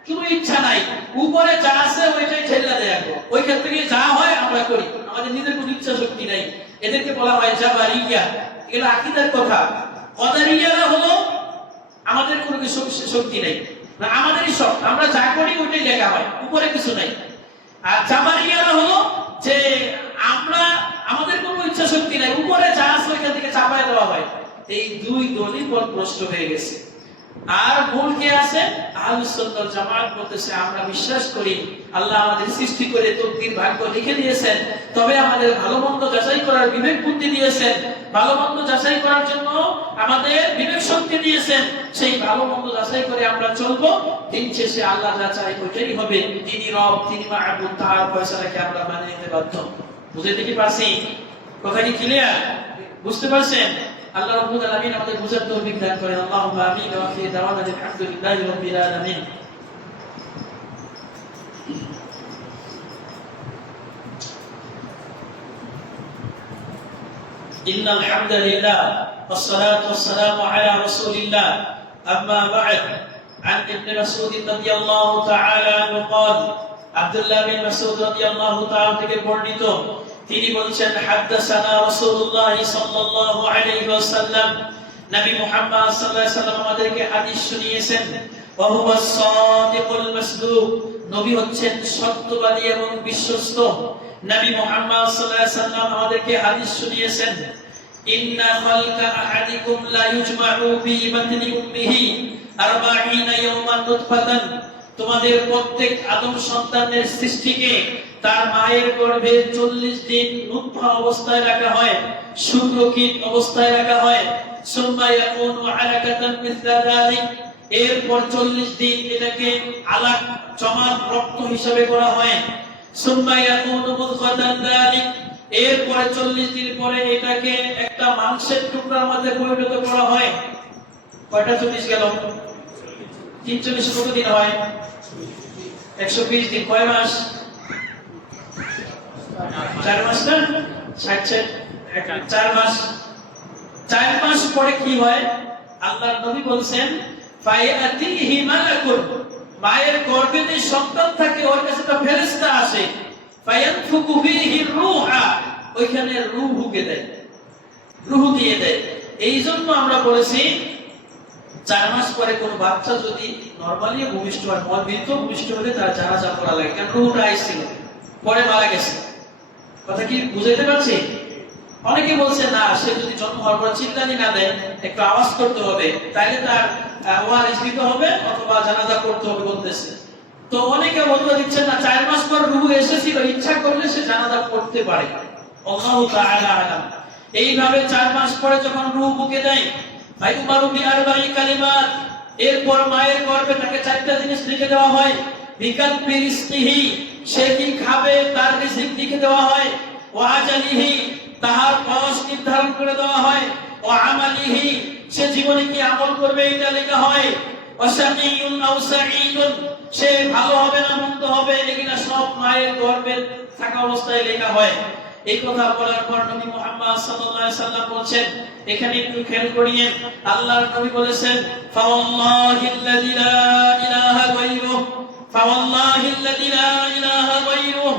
কোনো ইচ্ছা নাই, উপরে যা আছে ওইটাই ঠেলা দেয়া, ওইখান থেকে যা হয় আমরা করি, আমাদের নিজের কোনো ইচ্ছা শক্তি নাই, এদেরকে বলা হয় জাবারিয়া। এগুলো আকীদার কথা। কাদারিয়ারা হলো আমাদের কোনো কিছু শক্তি নাই, না আমাদেরই সব, আমরা যা করি ওইটাই লেখা হয়, উপরে কিছু নাই। আর জাবারিয়ারা হলো যে আমরা আমাদের কোনো ইচ্ছা শক্তি নাই, উপরে যা আছে ওইখান থেকে চাপায় দেওয়া হয়। এই দুই দলই পথভ্রষ্ট হয়ে গেছে। আর ভুল কে আছে? আহলুস সুন্নাহ ওয়াল জামাত বলতেছে, আমরা বিশ্বাস করি আল্লাহ আমাদের সৃষ্টি করে তকদির ভাগ্য লিখে দিয়েছেন, তবে আমাদের ভালো মন্দ যাচাই করার বিবেক বুদ্ধি দিয়েছেন, ভালো মন্দ যাচাই করার জন্য আমাদের বিবেক শক্তি দিয়েছেন, সেই ভালো মন্দ যাচাই করে আমরা চলবো, দিন শেষে আল্লাহ যা চাই ওইটাই হবে, তিনি রব, তিনি মাহবুব, তার ফয়সালাকে আমরা মেনে নিতে বাধ্য। বুঝতে কি পারছি? কথা কি ক্লিয়ার? বুঝতে পারছেন? আল্লাহ রাব্বুল আলামিন আমাদের বুঝার তৌফিক দান করেন। আল্লাহুম্মা আমিন ওয়া আখিরু দাওয়ানা আলহামদুলিল্লাহি রাব্বিল আলামিন। ইন্নাল হামদালিল্লাহ ওয়াস সালাতু ওয়াস সালামু আলা রাসূলিল্লাহ, আম্মা বা'দ। عن ابن مسعود رضي الله تعالى عنه قال, আব্দুল্লাহ বিন মাসউদ রাদিয়াল্লাহু তাআলা থেকে বর্ণিত, তিনি বলেছেন, হাদাসানা রাসূলুল্লাহ সাল্লাল্লাহু আলাইহি ওয়াসাল্লাম, নবী মুহাম্মদ সাল্লাল্লাহু আলাইহি ওয়াসাল্লাম আমাদেরকে হাদিস শুনিয়েছেন। ওয়া হুয়া সাদিকুল মাসদুক, নবী হচ্ছেন সত্যবাদী এবং বিশ্বস্ত। নবী মুহাম্মদ সাল্লাল্লাহু আলাইহি ওয়াসাল্লাম আমাদেরকে হাদিস শুনিয়েছেন, ইন্না খালকা আহাদিকুম লা ইউজমাউ ফি বাতনি উম্মিহি 40 ইয়াওমান নুতফাতান, তোমাদের প্রত্যেক আদম সন্তানের সৃষ্টিকে তার মায়ের গর্ভে 40 দিন নুতফা অবস্থায় রাখা হয়, শুক্রকীট অবস্থায় রাখা হয়। সুম্মা ইয়াকুনু আলাকাতান মিসলা যালিক, এরপর 40 দিন এটাকে আলাক জমাট রক্ত হিসাবে করা হয়। সুম্মা ইয়াকুনু মুদগাতান যালিক, এরপরে 40 দিন পরে এটাকে একটা মাংসের টুকরার মধ্যে পরিণত করা হয়। কয়টা 40 গেল? 43 কত দিন হয়? 120 দিন। কয় মাস? 4 মাস না? 60 4 মাস। 4 মাস পরে কি হয়? আল্লাহর নবী বলেন, ফায়াতিহি মালাকুন, মায়ের গর্ভে যে সন্তান থাকে ওর কাছে একটা ফেরেশতা আসে, ফায়ানফুকু ফিহি রূহা, ওইখানে রূহ ঢুকে দেয়, রূহ দিয়ে দেয়। এইজন্য আমরা বলেছি 4 মাস পরে কোনো বাচ্চা যদি নরমালি ভূমিষ্ঠ হয়, মৃত ভূমিষ্ঠ হলে তার জানাজা পড়া লাগে, কারণ রূহটা আইছিল, পরে মারা গেছে। কথা কি বুঝাইতে পারছি? অনেকে বলছে না, সে যদি জন্ম হওয়ার পর চিল্লানি না দেয়, একটু আওয়াজ করতে হবে, তাহলে তার ওয়ারিস দিতে হবে অথবা জানাজা করতে হবে বলতেছে। তো অনেকে বলতে দিচ্ছেন না, 4 মাস পর রূহ এসেছিল, ইচ্ছা করলে সে জানাজা করতে পারে। আল্লাহু তাআলা আলাম। এইভাবে 4 মাস পরে যখন রূহ বুকে দেয়, ভাই উমারু বিআরবাঈ কালিমাত, এরপর মায়ের গর্ভে তাকে 4টা জিনিস লিখে দেওয়া হয়। বিকাল বিরিজকিহি, সে কি খাবে তার রিজিক লিখে দেওয়া হয়। ওয়া আজালিহি, তাহার বয়স নির্ধারণ করে দেওয়া হয়। ওয়া আমালিহি, সে জীবনে কি আমল করবে এটা লেখা হয়। ওয়া শাকিয়ুন আও সাঈদুন, সে ভালো হবে না মন্দ হবে, এগুলা সব মায়ের গর্ভে থাকা অবস্থায় লেখা হয়। এই কথা বলার পর নবী মুহাম্মদ সাল্লাল্লাহু আলাইহি সাল্লাম বলেন, এখানে একটু খেয়াল করিয়েন, আল্লাহর নবী বলেছেন, ফাওয়াল্লাহিল্লাযী লা ইলাহা গায়রুহু, ফাওয়াল্লাহিল্লাযী লা ইলাহা গায়রুহু,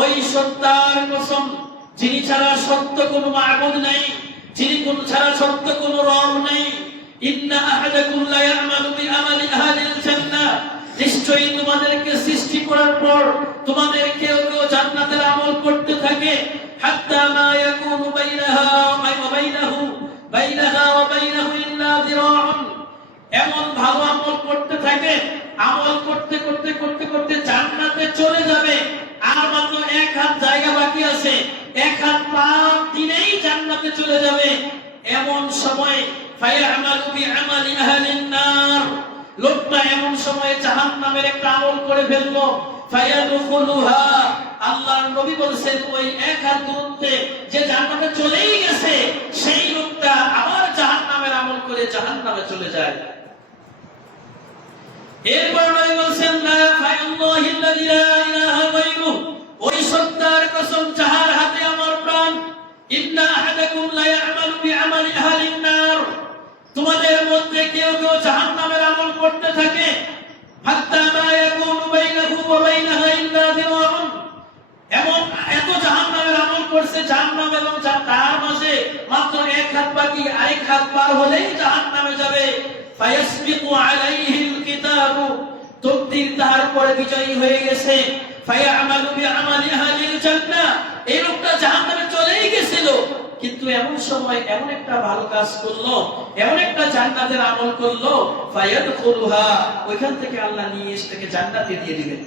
ওই সত্তার কসম যিনি ছাড়া সত্য কোনো মাবুদ নাই, যিনি কোন ছাড়া সত্য কোনো রব নাই। ইন্না আহাদাকুম লা ইয়ামালু বিআমালি আহলিল জান্নাহ, নিশ্চয়ই তোমাদেরকে সৃষ্টি করার পর তোমাদের কেউ কেউ জান্নাতের আমল করতে থাকে। হাত্তা মা ইয়াকুনু বাইনাহা ওয়া বাইনাহু ইল্লা যিরাউন, এমন ভালো আমল করতে থাকে, আমল করতে করতে করতে করতে জান্নাতে চলে যাবে, আর মাত্র 1 হাত জায়গা বাকি আছে, 1 হাত পা দিলেই জান্নাতে চলে যাবে। এমন সময় ফায়ামালু বিআমালি আহলিন নার, লোকটা এমন সময় জাহান্নামের একটা আমল করে ফেললো। ফায়াদখুলুহা, আল্লাহর নবী বলেছেন ওই 1 হাত দূরত্বে যে জান্নাতে চলেই গেছে, সেই লোকটা আবার জাহান্নামের আমল করে জাহান্নামে চলে যায়। এরপর নবী বলেছেন, লা ফায়াল্লাহিল্লাযী লা ইলাহা গায়রুহু, ওই সত্তার কসম যাহার হাতে আমার প্রাণ, ইন্না আহাদাকুম লা ইয়ামালু বিআমালি আহলিন নার, তোমাদের মধ্যে কেউ কেউ জাহান্নামের আমল করতে থাকে। হাত্তা মা ইয়াকুনু বাইনাহু ওয়া বাইনাহা ইল্লা যিরাউন, এমন এত জাহান্নামের আমল করছে, জাহান্নাম এবং তার মাঝে মাত্র 1 হাত বাকি, আরেক হাত পার হলেই জাহান্নামে যাবে। ফায়াসবিকু আলাইহিল কিতাবু, তকদীর তাহার পরে বিজয়ী হয়ে গেছে। ফায়ামালু বিআমালি আহলিল জান্নাহ, এই লোকটা জাহান্নামে চলেই গেছিল, কিন্তু এমন সময় এমন একটা ভালো কাজ করলো, এমন একটা জান্নাতের আমল করলো, ফায়াদখুলুহা, ওইখান থেকে আল্লাহ নিয়ে এসে তাকে জান্নাতে দিয়ে দিবেন।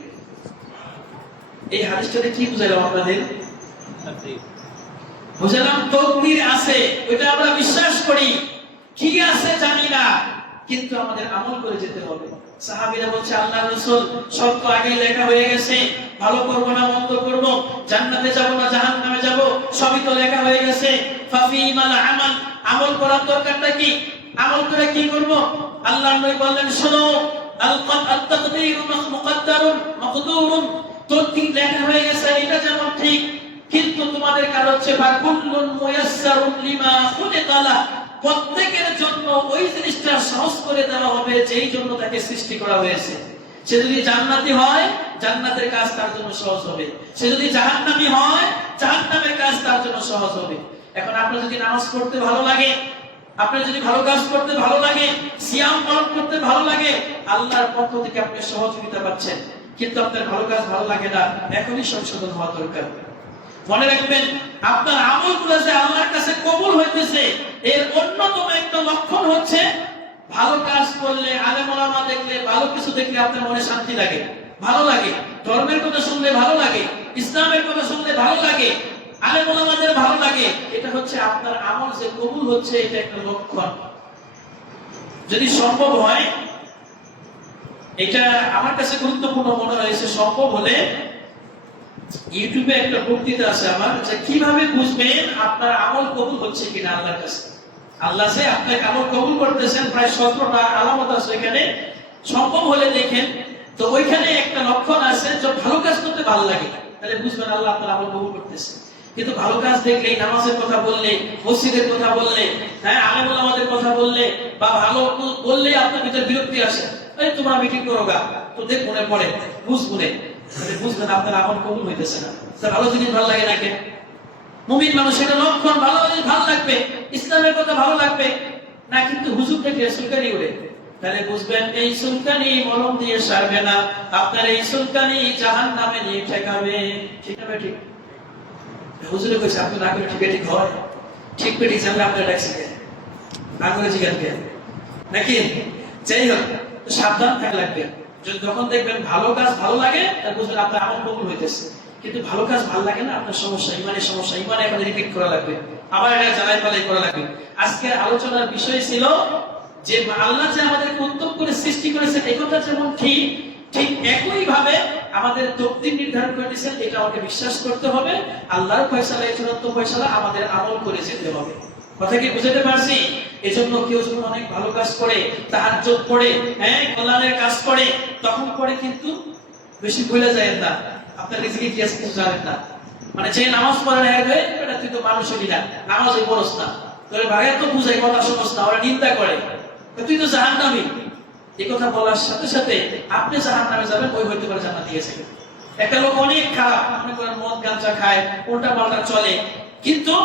এই হাদিসটাতে কি বুঝাইলাম আপনাদের? বুঝালাম তাকদীর আছে, ওইটা আমরা বিশ্বাস করি, কি আছে জানি না, কিন্তু আমাদের আমল করে যেতে হবে। সাহাবীরা বলছে, আল্লাহর রাসূল সব তো আগেই লেখা হয়ে গেছে, ভালো করব না মন্দ করব, জান্নাতে যাব না জাহান্নামে যাব, সবই তো লেখা হয়ে গেছে। ফাফিমাল আমাল, আমল করার দরকারটা কি? আমল করে কি করব? আল্লাহর নবী বললেন, শোনো, আত-তাকদীরু মুকদ্দারুন মাকদুরুন, তকদীর লেখা হয়ে গেছে, এটা যেমন ঠিক, কিন্তু তোমাদের কাজ হচ্ছে ফাকুল্লুন মুয়াসসারুন লিমা খুলিকা লাহ, প্রত্যেকের জন্য ওই জিনিসটা সহজ করে দেওয়া হবে যেই জন্য তাকে সৃষ্টি করা হয়েছে। সে যদি জান্নাতি হয়, জান্নাতের কাজ তার জন্য সহজ হবে, সে যদি জাহান্নামী হয়, জাহান্নামের কাজ তার জন্য সহজ হবে। এখন আপনার যদি নামাজ পড়তে ভালো লাগে, আপনার যদি ভালো কাজ করতে ভালো লাগে, সিয়াম পালন করতে ভালো লাগে, আল্লাহর পক্ষ থেকে আপনি সহযোগিতা পাচ্ছেন, কিন্তু আপনার ভালো কাজ ভালো লাগে না, এখনই সংশোধন হওয়া দরকার। মনে রাখবেন, আপনার আমলগুলো যে আল্লাহর কাছে কবুল হইতেছে, এর অন্যতম একটা লক্ষণ হচ্ছে ভালো কাজ করলে, আলেম ওলামা দেখলে, ভালো কিছু দেখলে আপনার মনে শান্তি লাগে, ভালো লাগে, ধর্মের কথা শুনলে ভালো লাগে, ইসলামের কথা শুনলে ভালো লাগে, আলেম ওলামাদের ভালো লাগে, এটা হচ্ছে আপনার আমল যে কবুল হচ্ছে, এটা একটা লক্ষণ। যদি সম্ভব হয়, এটা আমার কাছে গুরুত্বপূর্ণ মনে হয়েছে, সম্ভব হলে ইউটিউবে একটা বক্তৃতা আছে আমার, যে কিভাবে বুঝবেন আপনার আমল কবুল হচ্ছে কিনা আল্লাহর কাছে। আল্লাহ যে আপনাকে আমল কবুল করতেছেন, প্রায় 17টা আলামত আছে এখানে, সম্ভব হলে দেখেন। তো ওইখানে একটা লক্ষণ আছে, যে ভালো কাজ করতে ভালো লাগে, তাহলে বুঝবেন আল্লাহ আপনার আমল কবুল করতেছে। কিন্তু ভালো কাজ দেখলে, নামাজের কথা বললে, মসজিদের কথা বললে, হ্যাঁ আলেম ওলামাদের কথা বললে, বা ভালো বললে আপনার ভিতরে বিরক্তি আসে, এই তোমরা মিটিং করো গা, তো দেখ মনে পড়ে, বুঝবুনে, বুঝবেন আপনার আমল কবুল হইতেছে না। ভালো জিনিস ভালো লাগে নাকি? মুমিন মানুষ এটা লক্ষণ, ভালো জিনিস ভালো লাগবে, ইসলামের কথা ভালো লাগবে না, কিন্তু হুজুরটাকে সুলকানি উড়ে তাহলে বুঝবেন এই চুলকানি মলম দিয়ে সারবে না, আপনার এই চুলকানি জাহান্নামে নিয়ে ঠেকাবে। ঠিক না ঠিক? হুজুরে কইছে আপনি না করে ঠিক ঠিক হয়, ঠিক পেটি যাবে আপনার ডাকছে না করে জিজ্ঞাসা কেন নাকি? যাই হোক, সাবধান থাকা লাগবে। যখন দেখবেন ভালো কাজ ভালো লাগে, তার বুঝবেন আপনার আমল কবুল হইতেছে। কিন্তু ভালো কাজ ভালো লাগে না, আপনার সমস্যা, ইমানের সমস্যা, ইমানে এখন রিপিট করা লাগবে, আবার এটা জ্বালাই পালাই করা লাগবে। আজকে আলোচনার বিষয় ছিল যে আল্লাহ যে আমাদেরকে উত্তম করে সৃষ্টি করেছেন এই কথা যেমন ঠিক, ঠিক একই ভাবে আমাদের তকদির নির্ধারণ করে দিয়েছেন, এটা আমাকে বিশ্বাস করতে হবে। আল্লাহর ফয়সালা, এই চূড়ান্ত ফয়সালা আমাদের আমল করে যেতে হবে। কথা কি বুঝতে পারছি? এজন্য কেউ যখন অনেক ভালো কাজ করে, তাহাজ্জুদ পড়ে, কল্যাণের কাজ করে, তখন পরে কিন্তু বেশি ভুলে যায় না, আপনার রিজিকে কি আছে কিছু জানেন না। মানে যে নামাজ পড়ে না, এটা তুই তো মানুষই না, নামাজই পড়স না, তোর ভাগে তো বুঝাই কথা শুনস না, ওরা নিন্দা করে, তুই তো জাহান্নামী। এই কথা বলার সাথে সাথে আপনি জাহান্নামে যাবেন, ওই হইতে পারে জান্নাতে গেছে। একটা লোক অনেক খারাপ, মনে করেন মদ গাঁজা খায়, উল্টা পাল্টা চলে, কিন্তু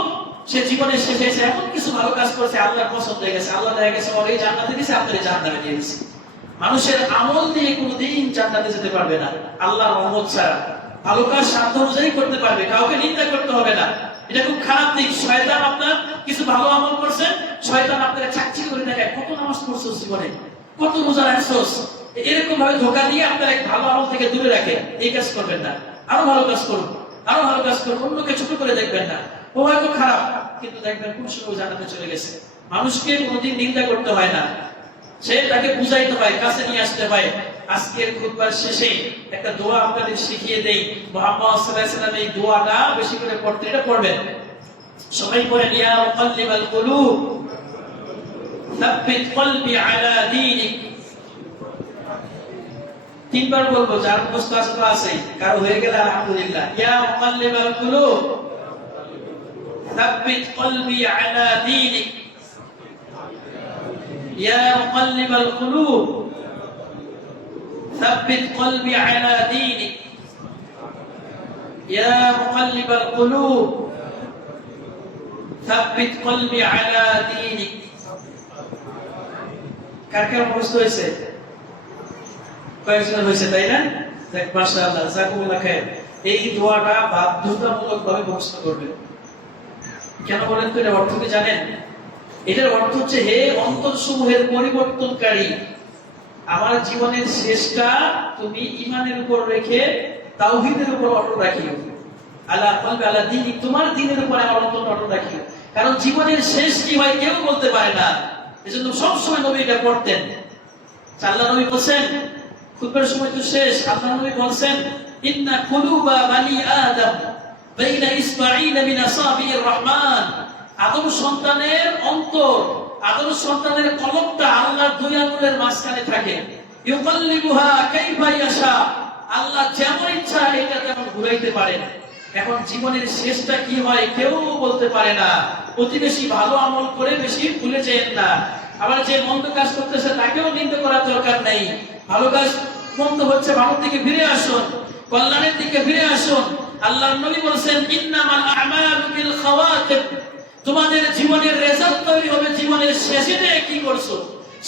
সে জীবনে শেষে এসে এমন কিছু ভালো কাজ করছে, আল্লাহর পছন্দ হয়ে গেছে, আল্লাহ দেখা গেছে ওর এই জান্নাতে দিয়েছে, আপনার জাহান্নামে দিয়ে দিয়েছে। মানুষের আমল দিয়ে কোনোদিন জান্নাতে যেতে পারবে না আল্লাহর রহমত ছাড়া। ভালো কাজ সাধ্য অনুযায়ী করতে পারবে, কাউকে নিন্দা করতে হবে না। এটা খুব খারাপ দিক। শয়তান আপনার কিছু ভালো আমল করছে, শয়তান আপনাকে চাকচি করে দেখায়, কত নামাজ পড়ছো জীবনে, কত রোজা রাখছোস, এরকম ভাবে ধোঁকা দিয়ে আপনার এক ভালো আমল থেকে দূরে রাখে। এই কাজ করবেন না, আরো ভালো কাজ করুন, আরো ভালো কাজ করুন, অন্যকে ছোট করে দেখবেন না। ও হয়তো খারাপ, কিন্তু দেখবেন কোন সময় জান্নাতে চলে গেছে। মানুষকে কোনোদিন নিন্দা করতে হয় না, সে তাকে বুঝাইতে হয়, কাছে নিয়ে আসতে হয়। আজকের খুতবার শেষে একটা দোয়া আপনাদের শিখিয়ে দেই। মুহাম্মদ সাল্লাল্লাহু আলাইহি ওয়াসাল্লাম এই দোয়াটা বেশি করে পড়তে, এটা পড়বেন সবাই। পড়েন, ইয়া মুকাল্লিবাল কুলুব সাব্বিত কলবি আলা দীনিক। তিনবার বলবো, যার মুখস্থ আছে তো আছে, কারো হয়ে গেলে আলহামদুলিল্লাহ। ইয়া মুকাল্লিবাল কুলুব সাব্বিত কলবি আলা দীনিক, يا مقلب القلوب ثبت قلبي على دينك يا مقلب القلوب ثبت قلبي على دينك। কার কার মুখস্থ হয়েছে? কয়েকজন হয়েছে, তাই না? দেখ, মাশাআল্লাহ, জাযাকুমুল্লাহ খায়র। এই দোয়াটা বাধ্যতামূলক ভাবে মুখস্থ করবেন। কেন বলেন তো? এটা অর্থ কি জানেন? এটার অর্থ হচ্ছে, হে অন্তরসমূহের পরিবর্তনকারী, আমার জীবনের শেষটা তুমি ঈমানের উপর রেখে তাওহীদের উপর অটল রাখিও। আলা কলবি আলা দীনিক, তোমার দ্বীনের উপর আমার অন্তর অটল রাখিও। কারণ জীবনের শেষ কি হয় কেউ বলতে পারে না, এজন্য সব সময় নবী এটা পড়তেন। আল্লাহ নবী বলেন, খুতবার সময় তো শেষ, আল্লাহ নবী বলেন, ইন্না কুলুবা বানি আদম বাইনা ইসবাঈন মিন আসাবির রহমান। আদম সন্তানের অন্তর, আদম সন্তানের কলবটা আল্লাহর দুই আঙ্গুলের মাঝখানে থাকে। ইউকাল্লিবুহা কাইফা ইয়াশা, আল্লাহ যেমন ইচ্ছা এটা তেমন ঘুরাইতে পারেন। এখন জীবনের শেষটা কি হয় কেউ বলতে পারে না। অতি বেশি ভালো আমল করে বেশি ভুলে যেন না। আবার যে মন্দ কাজ করতেছে তাকেও নিন্দা করার দরকার নেই। ভালো কাজ মন্দ হচ্ছে, ভালোর দিকে ফিরে আসুন, কল্যাণের দিকে ফিরে আসুন। আল্লাহর নবী বলেছেন, ইন্নামাল আ'মালু বিল খাওয়াতিম, তোমাদের জীবনের রেজাল্ট তৈরি হবে জীবনের শেষে কি করছো।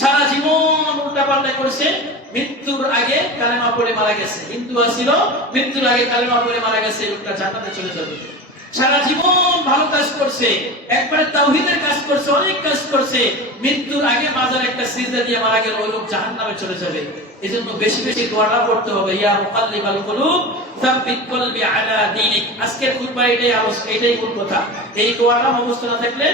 সারা জীবন উল্টাপাল্টা করছে, মৃত্যুর আগে কালেমা পড়ে মারা গেছে, হিন্দু ছিল, মৃত্যুর আগে কালেমা পড়ে মারা গেছে, লোকটা জান্নাতে চলে যাবে। সারা জীবন ভালো কাজ করছে, একবারে তাওহীদের কাজ করছে, অনেক কাজ করছে, মৃত্যুর আগে মাজার একটা সিজদা দিয়ে মারা গেল, ওই লোক জাহান্নামে চলে যাবে। এজন্য বেশি বেশি দোয়াটা পড়তে হবে, ইয়া মুকাল্লিবাল কুলুব সাব্বিত কলবি আলা দীনিক। আজকের খুতবা এটাই মূল কথা। এই দোয়াটা মুখস্থ না থাকলে,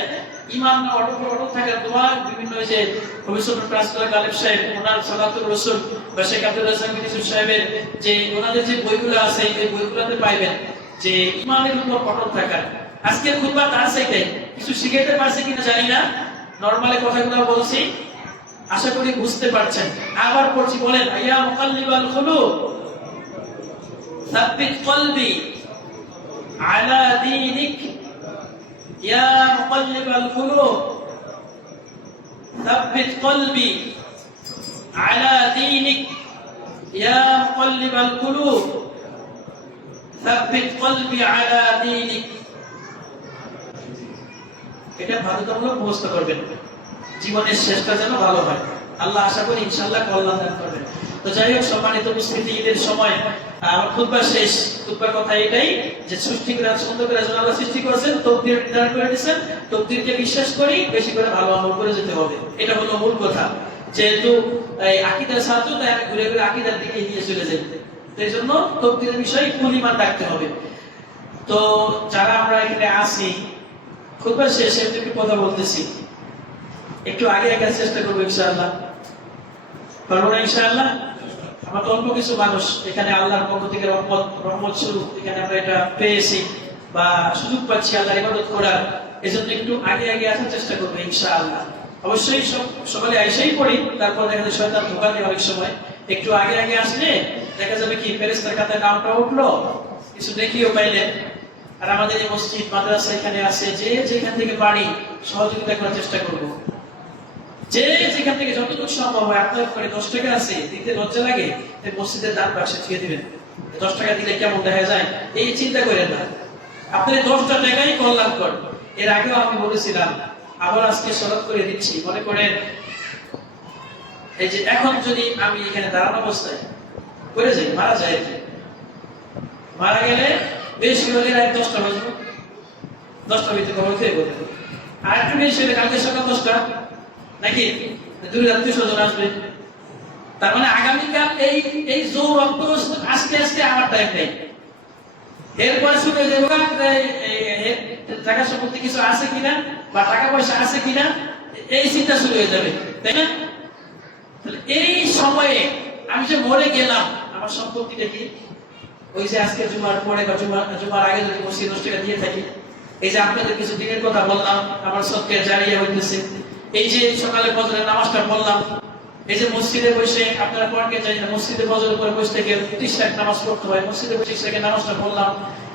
ঈমান অটল থাকার দোয়া, বিভিন্ন যে ভবিষ্যৎ প্রাসলা গালিব সাহেব ওনার সালাতুর রাসূল বা শেখ আব্দুল রাজ্জাক বিন ইউসুফ সাহেবের যে ওনাদের যে বইগুলো আছে, এই বইগুলোতে পাইবেন যে ঈমানের উপর অটল থাকা। আজকের খুতবা তার চাইতে কিছু শিখাইতে পারছে কিনা জানি না, নরমালি কথাগুলো বলছি, আশা করি বুঝতে পারছেন। আবার পড়ছি, বলেন, ইয়া মুকাল্লিবাল কুলুব সাব্বিত কলবি আলা দীনিক, ইয়া মুকাল্লিবাল কুলুব সাব্বিত কলবি আলা দীনিক, ইয়া মুকাল্লিবাল কুলুব সাব্বিত কলবি আলা দীনিক। এটা বাধ্যতামূলক মুখস্থ করবেন, জীবনের শেষটা যেন ভালো হয়। আল্লাহ আশা করি ইনশাআল্লাহ কল্যাণ দান করবেন। তো যাই হোক, সম্মানিত উপস্থিতি, ঈদের সময় আমার খুতবা শেষ। খুতবার কথা এটাই যে সৃষ্টি করে সুন্দর করে আল্লাহ সৃষ্টি করেছেন, তকদির নির্ধারণ করে দিয়েছেন, তকদিরকে বিশ্বাস করি, বেশি করে ভালো আমল করে যেতে হবে। এটা হলো মূল কথা। যেহেতু এই আকীদার ছাত্র, তাই আমি ঘুরে ঘুরে আকীদার দিকে নিয়ে চলে যাই। এই জন্য তকদিরের বিষয়ে কুল ঈমান রাখতে হবে। তো যারা আমরা এখানে আছি, খুতবা শেষে একটু কথা বলতেছি, একটু আগে আগে চেষ্টা করবো ইনশাআল্লাহ। পারবো না ইনশাআল্লাহ? আমরা তো অল্প কিছু মানুষ এখানে, আল্লাহর পক্ষ থেকে রহমত স্বরূপ এখানে আমরা এটা পেয়েছি বা সুযোগ পাচ্ছি আল্লাহর ইবাদত করার। এজন্য একটু আগে আগে আসার চেষ্টা করবো ইনশাআল্লাহ। অবশ্যই সকালে আইসাই পড়ি, তারপর দেখা যায় শয়তান ধোঁকা দেয় অনেক সময়। একটু আগে আগে আসলে দেখা যাবে কি ফেরেশতার খাতায় নামটা উঠলো, কিছু দেখিও পাইলেন। আর আমাদের এই মসজিদ মাদ্রাসা এখানে আছে, যে যেখান থেকে পারি সহযোগিতা করার চেষ্টা করব। যে যেখান থেকে যতটুকু সম্ভব হয়, আপনার করে 10 টাকা আছে, দিতে লজ্জা লাগে, তাই মসজিদের দান বাক্সে ছুঁয়ে দিবেন। 10 টাকা দিলে কেমন দেখা যায় এই চিন্তা করেন না, আপনার 10টা টাকাই কল্যাণ কর। এর আগেও আমি বলেছিলাম, আবার আজকে স্মরণ করে দিচ্ছি। মনে করেন এই যে এখন যদি আমি এখানে দাঁড়ানো অবস্থায় করে যাই, মারা যায়, মারা গেলে বেশি হলে রাত 10টা বাজবে, 10টার ভিতরে খবর খেয়ে বলবে। আর একটু বেশি হলে কালকে সকাল 10টা, নাকি দূরে আত্মীয় স্বজন আসবে। তার মানে আগামীকাল এই জোর রক্ত আস্তে আস্তে আমার টাইম নেই। এরপরে শুরু হয়ে যাবে টাকা সম্পত্তি কিছু আছে কিনা বা টাকা পয়সা আছে কিনা, এই চিন্তা শুরু হয়ে যাবে, তাই না? এই সময়ে আমি যে মরে গেলাম, আমার সম্পত্তিটা কি? ওই যে আজকে জুমার পরে বা জুমার আগে যদি মসজিদ 10 টাকা দিয়ে থাকি, এই যে আপনাদের কিছু দিনের কথা বললাম, আমার সবকে জারিয়া হইতেছে। এই যে সকালে ফজরের নামাজটা পড়লাম, এই যে মসজিদে বসে আপনারা পড়কে যাই না, মসজিদে ফজরের উপরে বসে থেকে 30 রাকাত নামাজ পড়তে হয়, মসজিদে বসে 30 রাকাত নামাজটা পড়লাম,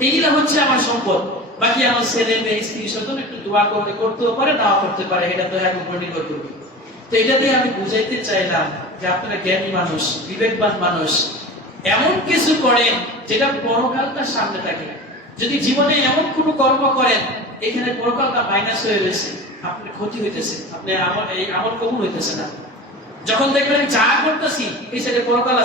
এইগুলা হচ্ছে আমার সম্পদ। বাকি আমার ছেলে মেয়ে স্ত্রী স্বজন একটু দোয়া করতেও পারে, নাও করতে পারে, এটা তো এক উপর নির্ভর করবে। তো এটা দিয়ে আমি বুঝাইতে চাইলাম যে আপনারা জ্ঞানী মানুষ, বিবেকবান মানুষ, এমন কিছু করেন যেটা পরকালটা সামনে থাকে। যদি জীবনে এমন কোনো কর্ম করেন এখানে পরকালটা মাইনাস হয়ে রয়েছে, আপনার ক্ষতি হইতেছে, আপনি এই আমল কবুল হইতেছে না। যখন দেখবেন যা করতেছি এই সাইডে পরকাল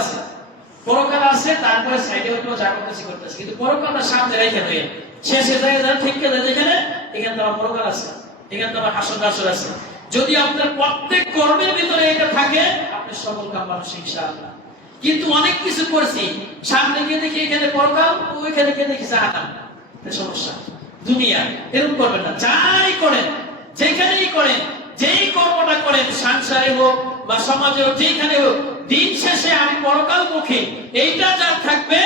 আছে, তারপরে সাইডে হয়তো যা করতেছি, কিন্তু পরকালটা সামনে রেখে নয়, শেষে যায় ঠিক আছে যেখানে, এখানে তো আমার পরকাল আছে, এখানে তো আমার হাসর নাসর আছে। যদি আপনার প্রত্যেক কর্মের ভিতরে এটা থাকে, আপনি সফল কাম মানুষ ইনশাআল্লাহ। কিন্তু অনেক কিছু করছি, সামনে গিয়ে দেখি এখানে পরকাল, ওইখানে গিয়ে দেখি জাহান্নাম, সমস্যা। দুনিয়া এরকম করবেন না। যাই করেন, যেখানেই করেন, যেই কর্মটা করেন, সংসারে হোক বা সমাজে হোক, যেখানে হোক, দিন শেষে আমি পরকাল মুখী, এইটা যার থাকবে,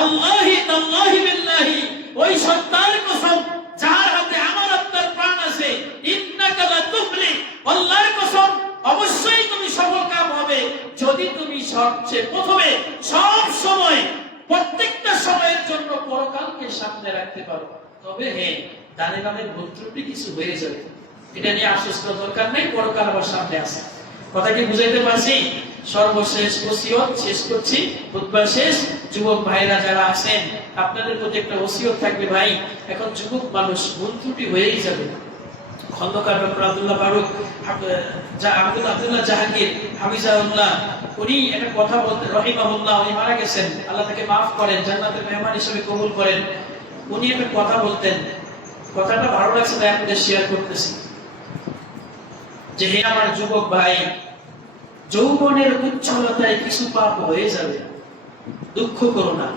আল্লাহি তাল্লাহি বিল্লাহি, ওই সত্তার কসম যার হাতে আমার আত্মার প্রাণ আছে, ইন্নাকা লা তুফলি, আল্লাহর কসম অবশ্যই তুমি সফল কাম হবে যদি তুমি সবচেয়ে প্রথমে সব সময় প্রত্যেকটা সময়ের জন্য পরকালকে সামনে রাখতে পারো। তবে হ্যাঁ, ডানে বামে ভুল ত্রুটি কিছু হয়ে যাবে, এটা নিয়ে আফসোস করার দরকার নেই, পরকাল আবার সামনে আছে। কথা কি বুঝাইতে পারছি? সর্বশেষ ওসিয়ত শেষ করছি, খুতবা শেষ। যুবক ভাইরা যারা আছেন, আপনাদের প্রতি একটা ওসিয়ত থাকবে, ভাই এখন যুবক মানুষ, ভুল ত্রুটি হয়েই যাবে। খন্দকার ডক্টর আব্দুল্লাহ ফারুক, আব্দুল্লাহ জাহাঙ্গীর হাফিজাহুল্লাহ, উনি একটা কথা বলতেন, রহিমাহুল্লাহ, উনি মারা গেছেন, আল্লাহ তাকে মাফ করেন, জান্নাতের মেহমান হিসেবে কবুল করেন। উনি একটা কথা বলতেন, কথাটা ভালো লাগছে তাই আপনাদের শেয়ার করতেছি, যে হে আমার যুবক ভাই, যৌবনের উচ্ছলতায় কিছু পাপ হয়ে যাবে, দুঃখ করো না,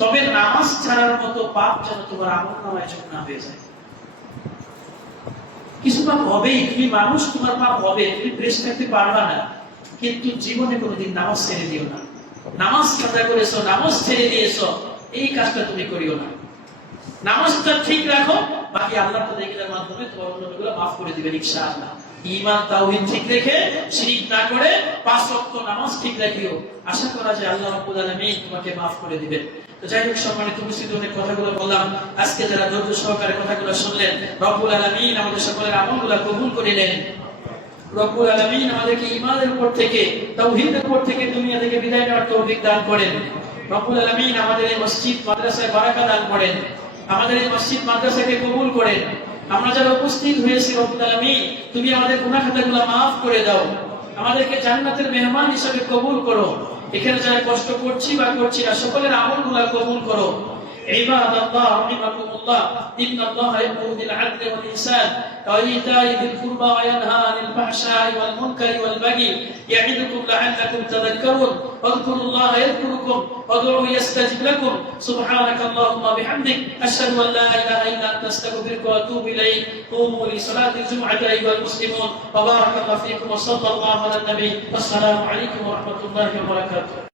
তবে নামাজ ছাড়ার মতো পাপ যেন তোমার আমলনামায় যোগ না হয়ে যায়। কিছু পাপ হবেই, তুমি মানুষ, তোমার পাপ হবে, তুমি বেঁচে থাকতে পারবা না, কিন্তু জীবনে কোনোদিন নামাজ ছেড়ে দিও না। নামাজ কাজা করেছো, নামাজ ছেড়ে দিয়েছো, এই কাজটা তুমি করিও না। নামাজটা ঠিক রাখো, বাকি আল্লাহ তাআলার মাধ্যমে তোমার অন্যগুলো মাফ করে দিবেন ইনশাআল্লাহ। ঈমান তাওহীদ ঠিক রেখে, শিরক না করে 5 ওয়াক্ত নামাজ ঠিক রাখিও, আশা করা যায় আল্লাহ রাব্বুল আলামিন তোমাকে মাফ করে দিবেন। তো যাই হোক, সম্মানিত উপস্থিতি, অনেক কথাগুলো বললাম, আজকে যারা ধৈর্য সহকারে কথাগুলো শুনলেন, রব্বুল আলামিন আমাদের সকলের আমলগুলো কবুল করিলেন। রব্বুল আলামিন আমাদেরকে ঈমানের উপর থেকে, তাওহীদের উপর থেকে, দুনিয়া থেকে বিদায় নেওয়ার তৌফিক দান করেন। রব্বুল আলামিন আমাদের এই মসজিদ মাদ্রাসায় বারাকা দান করেন, আমাদের এই মসজিদ মাদ্রাসাকে কবুল করেন। আমরা যারা উপস্থিত হয়েছি, রব্বুল আলামিন তুমি আমাদের গুনাহ খাতাগুলো মাফ করে দাও। আমাদেরকে জান্নাতের মেহমান হিসেবে কবুল করো। এখানে যারা কষ্ট করছি বা করছি না সকলের আমলগুলো কবুল করো। عباد الله رحمكم الله إن الله يأمر بالعدل والإحسان وإيتاء ذي القربى وينهى عن الفحشاء والمنكر والبغي يعظكم لعلكم تذكرون واذكروا الله يذكركم وادعوه يستجب لكم سبحانك اللهم وبحمدك أشهد أن لا إله إلا أنت أستغفرك وأتوب إليك قوموا لصلاة الجمعة أيها المسلمون وبارك الله فيكم وصلى الله على النبي والسلام عليكم ورحمة الله وبركاته.